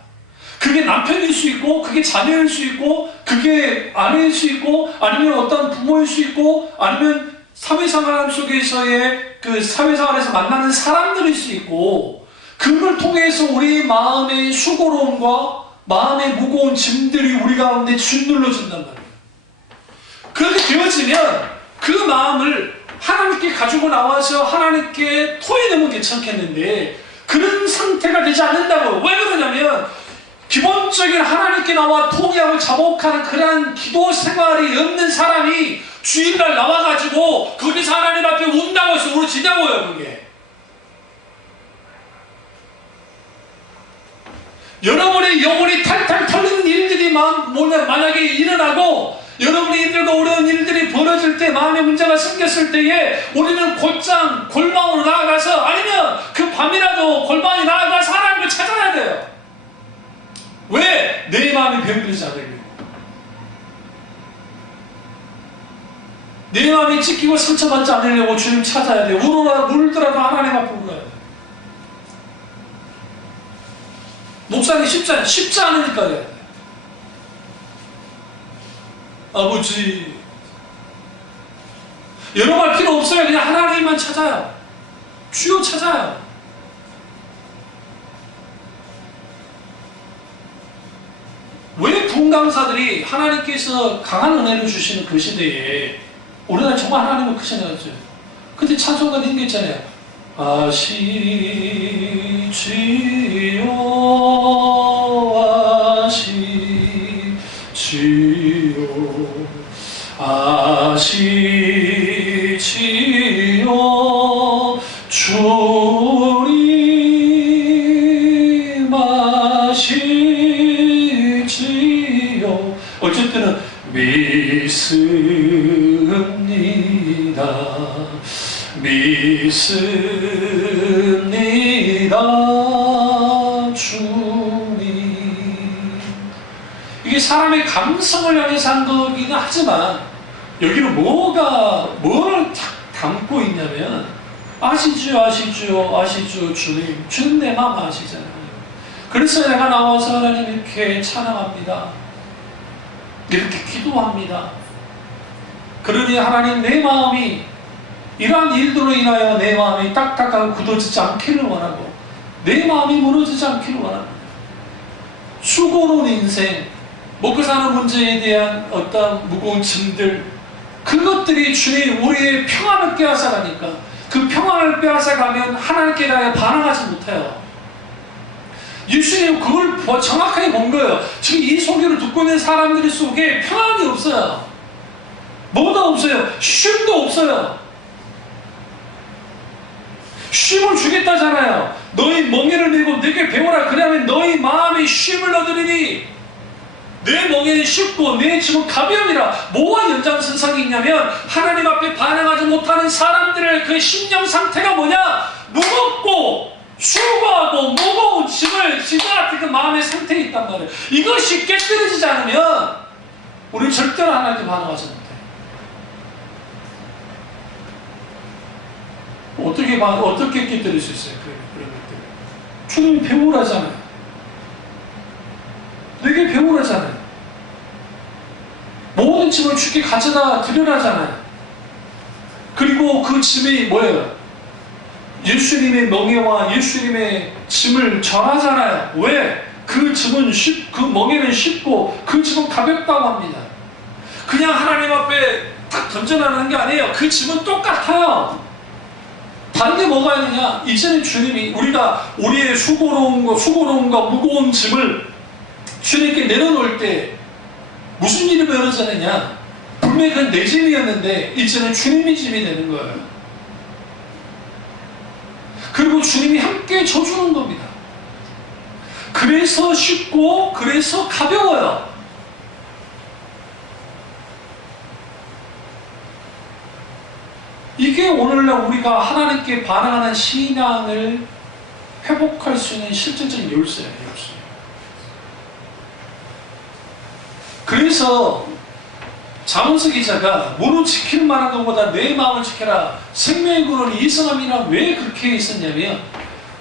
그게 남편일 수 있고, 그게 자녀일 수 있고, 그게 아내일 수 있고, 아니면 어떤 부모일 수 있고, 아니면 사회생활 속에서의 그 사회생활에서 만나는 사람들일 수 있고, 그걸 통해서 우리 마음의 수고로움과 마음의 무거운 짐들이 우리 가운데 짓눌러진단 말이에요. 그렇게 되어지면 그 마음을 하나님께 가지고 나와서 하나님께 토해내면 괜찮겠는데 그런 상태가 되지 않는다고요. 왜 그러냐면 기본적인 하나님께 나와 통역을 자복하는 그런 기도 생활이 없는 사람이 주일날 나와가지고 거기서 하나님 앞에 운다고 해서 울어지냐고요. 그게 여러분의 영혼이 탈탈 털리는 일들이 만약에 일어나고 여러분이 힘들고 어려운 일들이 벌어질 때, 마음의 문제가 생겼을 때에 우리는 곧장 골방으로 나아가서, 아니면 그 밤이라도 골방에 나아가서 하나님을 찾아야 돼요. 왜? 내 마음이 병들지 않으려고. 내 마음이 찢기고 상처받지 않으려고 주님 찾아야 돼요. 울더라도 하나님 앞에 울어야 돼요. 목사님 쉽지 않으니까요. 아버지, 여러 말 필요 없어요. 그냥 하나님만 찾아요. 주여 찾아요. 왜 부흥강사들이 하나님께서 강한 은혜를 주시는 그 시대에 우리나라 정말 하나님은 크신 거죠. 근데 찬송가 있는 게 있잖아요. 아시지요 아시지요 주님 아시지요. 어쨌든 믿습니다 주님. 이게 이게 사람의 감성을 향해서 한 거기는 하지만 여기는 뭘 담고 있냐면 아시죠 주님 내 마음 아시잖아요. 그래서 내가 나와서 하나님 이렇게 찬양합니다. 이렇게 기도합니다. 그러니 하나님 내 마음이 이러한 일들로 인하여 내 마음이 딱딱하고 굳어지지 않기를 원하고 내 마음이 무너지지 않기를 원합니다. 수고로운 인생, 먹고 사는 문제에 대한 어떤 무거운 짐들, 그것들이 주님 우리의 평안을 빼앗아가니까 그 평안을 빼앗아가면 하나님께 대하여 반응하지 못해요. 예수님 그걸 정확하게 본 거예요. 지금 이 소리를 듣고 있는 사람들 속에 평안이 없어요. 뭐도 없어요. 쉼도 없어요. 쉼을 주겠다잖아요. 너희 멍에를 메고 내게 배우라. 그러면 너희 마음이 쉼을 얻으리니 내 멍에는 쉽고 내 짐은 가벼움이라. 뭐와 연장선상이 있냐면 하나님 앞에 반응하지 못하는 사람들의 그 심령 상태가 뭐냐? 무겁고 수고하고 무거운 짐을 지고 같은 그 마음의 상태에 있단 말이에요. 이것이 깨뜨려지지 않으면 우리는 절대로 하나님께 반응하지 못해요. 어떻게 깨뜨릴 수 있어요? 그런 것들. 주님이 배우라잖아요. 내게 배우라잖아요. 모든 짐을 주께 가져다 드리라잖아요. 그리고 그 짐이 뭐예요? 예수님의 멍에와 예수님의 짐을 전하잖아요. 왜? 그 짐은 그 멍에는 쉽고 그 짐은 가볍다고 합니다. 그냥 하나님 앞에 딱 던져나가는 게 아니에요. 그 짐은 똑같아요. 다른 게 뭐가 있느냐? 이제는 주님이 우리가 우리의 수고로움과 무거운 짐을 주님께 내려놓을 때 무슨 일이 벌어지느냐? 분명히 그건 내 짐이었는데 이제는 주님의 짐이 되는 거예요. 그리고 주님이 함께 져주는 겁니다. 그래서 쉽고 그래서 가벼워요. 이게 오늘날 우리가 하나님께 반응하는 신앙을 회복할 수 있는 실질적인 열쇠예요. 그래서 잠언서 기자가 문을 지키는 만한 것보다 내 마음을 지켜라. 생명의 근원 이성함이라 왜 그렇게 있었냐면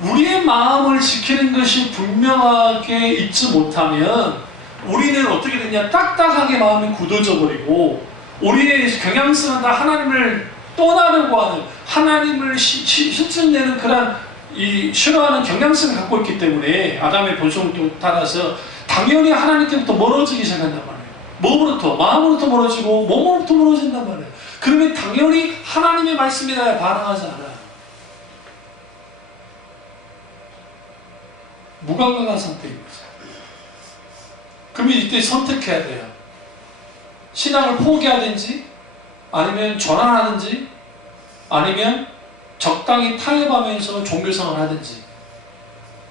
우리의 마음을 지키는 것이 분명하게 있지 못하면 우리는 어떻게 되냐? 딱딱하게 마음이 굳어져 버리고 우리의 경향성은 다 하나님을 떠나려고 하는 하나님을 실증내는 그런 싫어하는 경향성을 갖고 있기 때문에 아담의 본성을 따라서 당연히 하나님께부터 멀어지기 시작한단 말이에요. 뭐부터? 마음으로부터 멀어지고 몸으로부터 멀어진단 말이에요. 그러면 당연히 하나님의 말씀에 대해 반응하지 않아요. 무감각한 상태입니다. 그러면 이때 선택해야 돼요. 신앙을 포기하든지 아니면 전환하든지 아니면 적당히 타협하면서 종교생활을 하든지.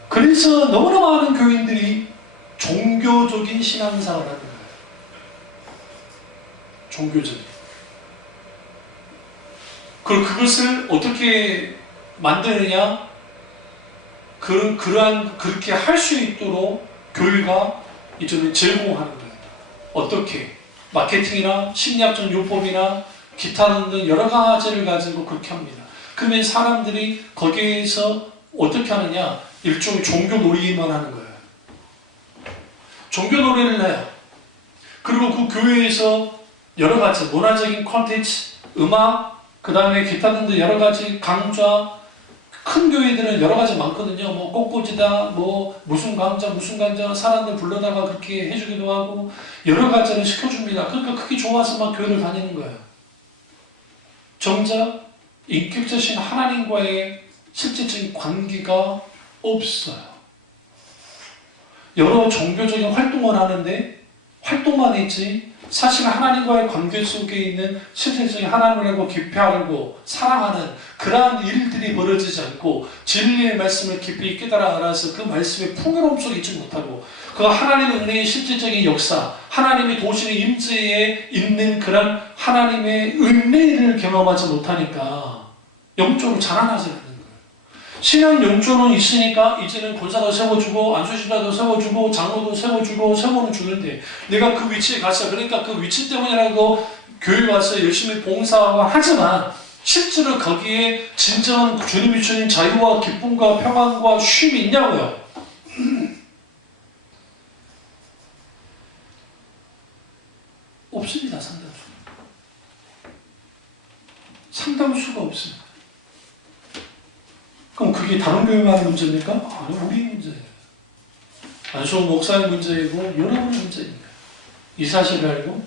그래서 너무나 많은 교인들이 종교적인 신앙생활을 하는 거예요. 종교적인. 그것을 어떻게 만드느냐? 그렇게 할 수 있도록 교회가 이제는 제공하는 거예요. 어떻게? 마케팅이나 심리학적 요법이나 기타 등등 여러 가지를 가지고 그렇게 합니다. 그러면 사람들이 거기에서 어떻게 하느냐? 일종의 종교 놀이만 하는 거예요. 종교 놀이를 해요. 그리고 그 교회에서 여러 가지 문화적인 콘텐츠, 음악, 그 다음에 기타 등등 여러 가지 강좌, 큰 교회들은 여러 가지 많거든요. 뭐 꽃꽂이다, 뭐 무슨 강좌 사람들 불러다가 그렇게 해주기도 하고 여러 가지를 시켜줍니다. 그러니까 그게 좋아서 막 교회를 다니는 거예요. 정작 인격적인 하나님과의 실질적인 관계가 없어요. 여러 종교적인 활동을 하는데 활동만 있지 사실 하나님과의 관계 속에 있는 실질적인 하나님을 알고 깊이 알고 사랑하는 그러한 일들이 벌어지지 않고 진리의 말씀을 깊이 깨달아 알아서 그 말씀의 풍요로움 속에 있지 못하고 그 하나님의 은혜의 실질적인 역사, 하나님이 도우시는 임재에 있는 그런 하나님의 은혜를 경험하지 못하니까 영적으로 자라나지 않는 거예요. 신앙 영조는 있으니까 이제는 권사도 세워주고 안수신자도 세워주고 장로도 세워주고 세워는 주는데 내가 그 위치에 갔어. 그러니까 그 위치 때문이라도 교회 가서 열심히 봉사하고 하지만 실제로 거기에 진정한 주님이 주는 자유와 기쁨과 평안과 쉼이 있냐고요. 없습니다. 상당수가 없습니다. 그럼 그게 다른 교회만의 문제입니까? 아니, 우리 문제예요. 안수홍 목사의 문제이고 여러분의 문제입니다. 이 사실을 알고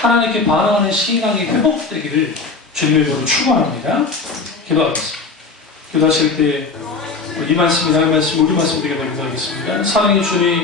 하나님께 반응하는 신앙이 회복되기를 주님의 이름으로 축원합니다. 기도하겠습니다. 기도하실 때 이 말씀이 나의 말씀, 우리 말씀 되게 기도하겠습니다. 사랑의 주님,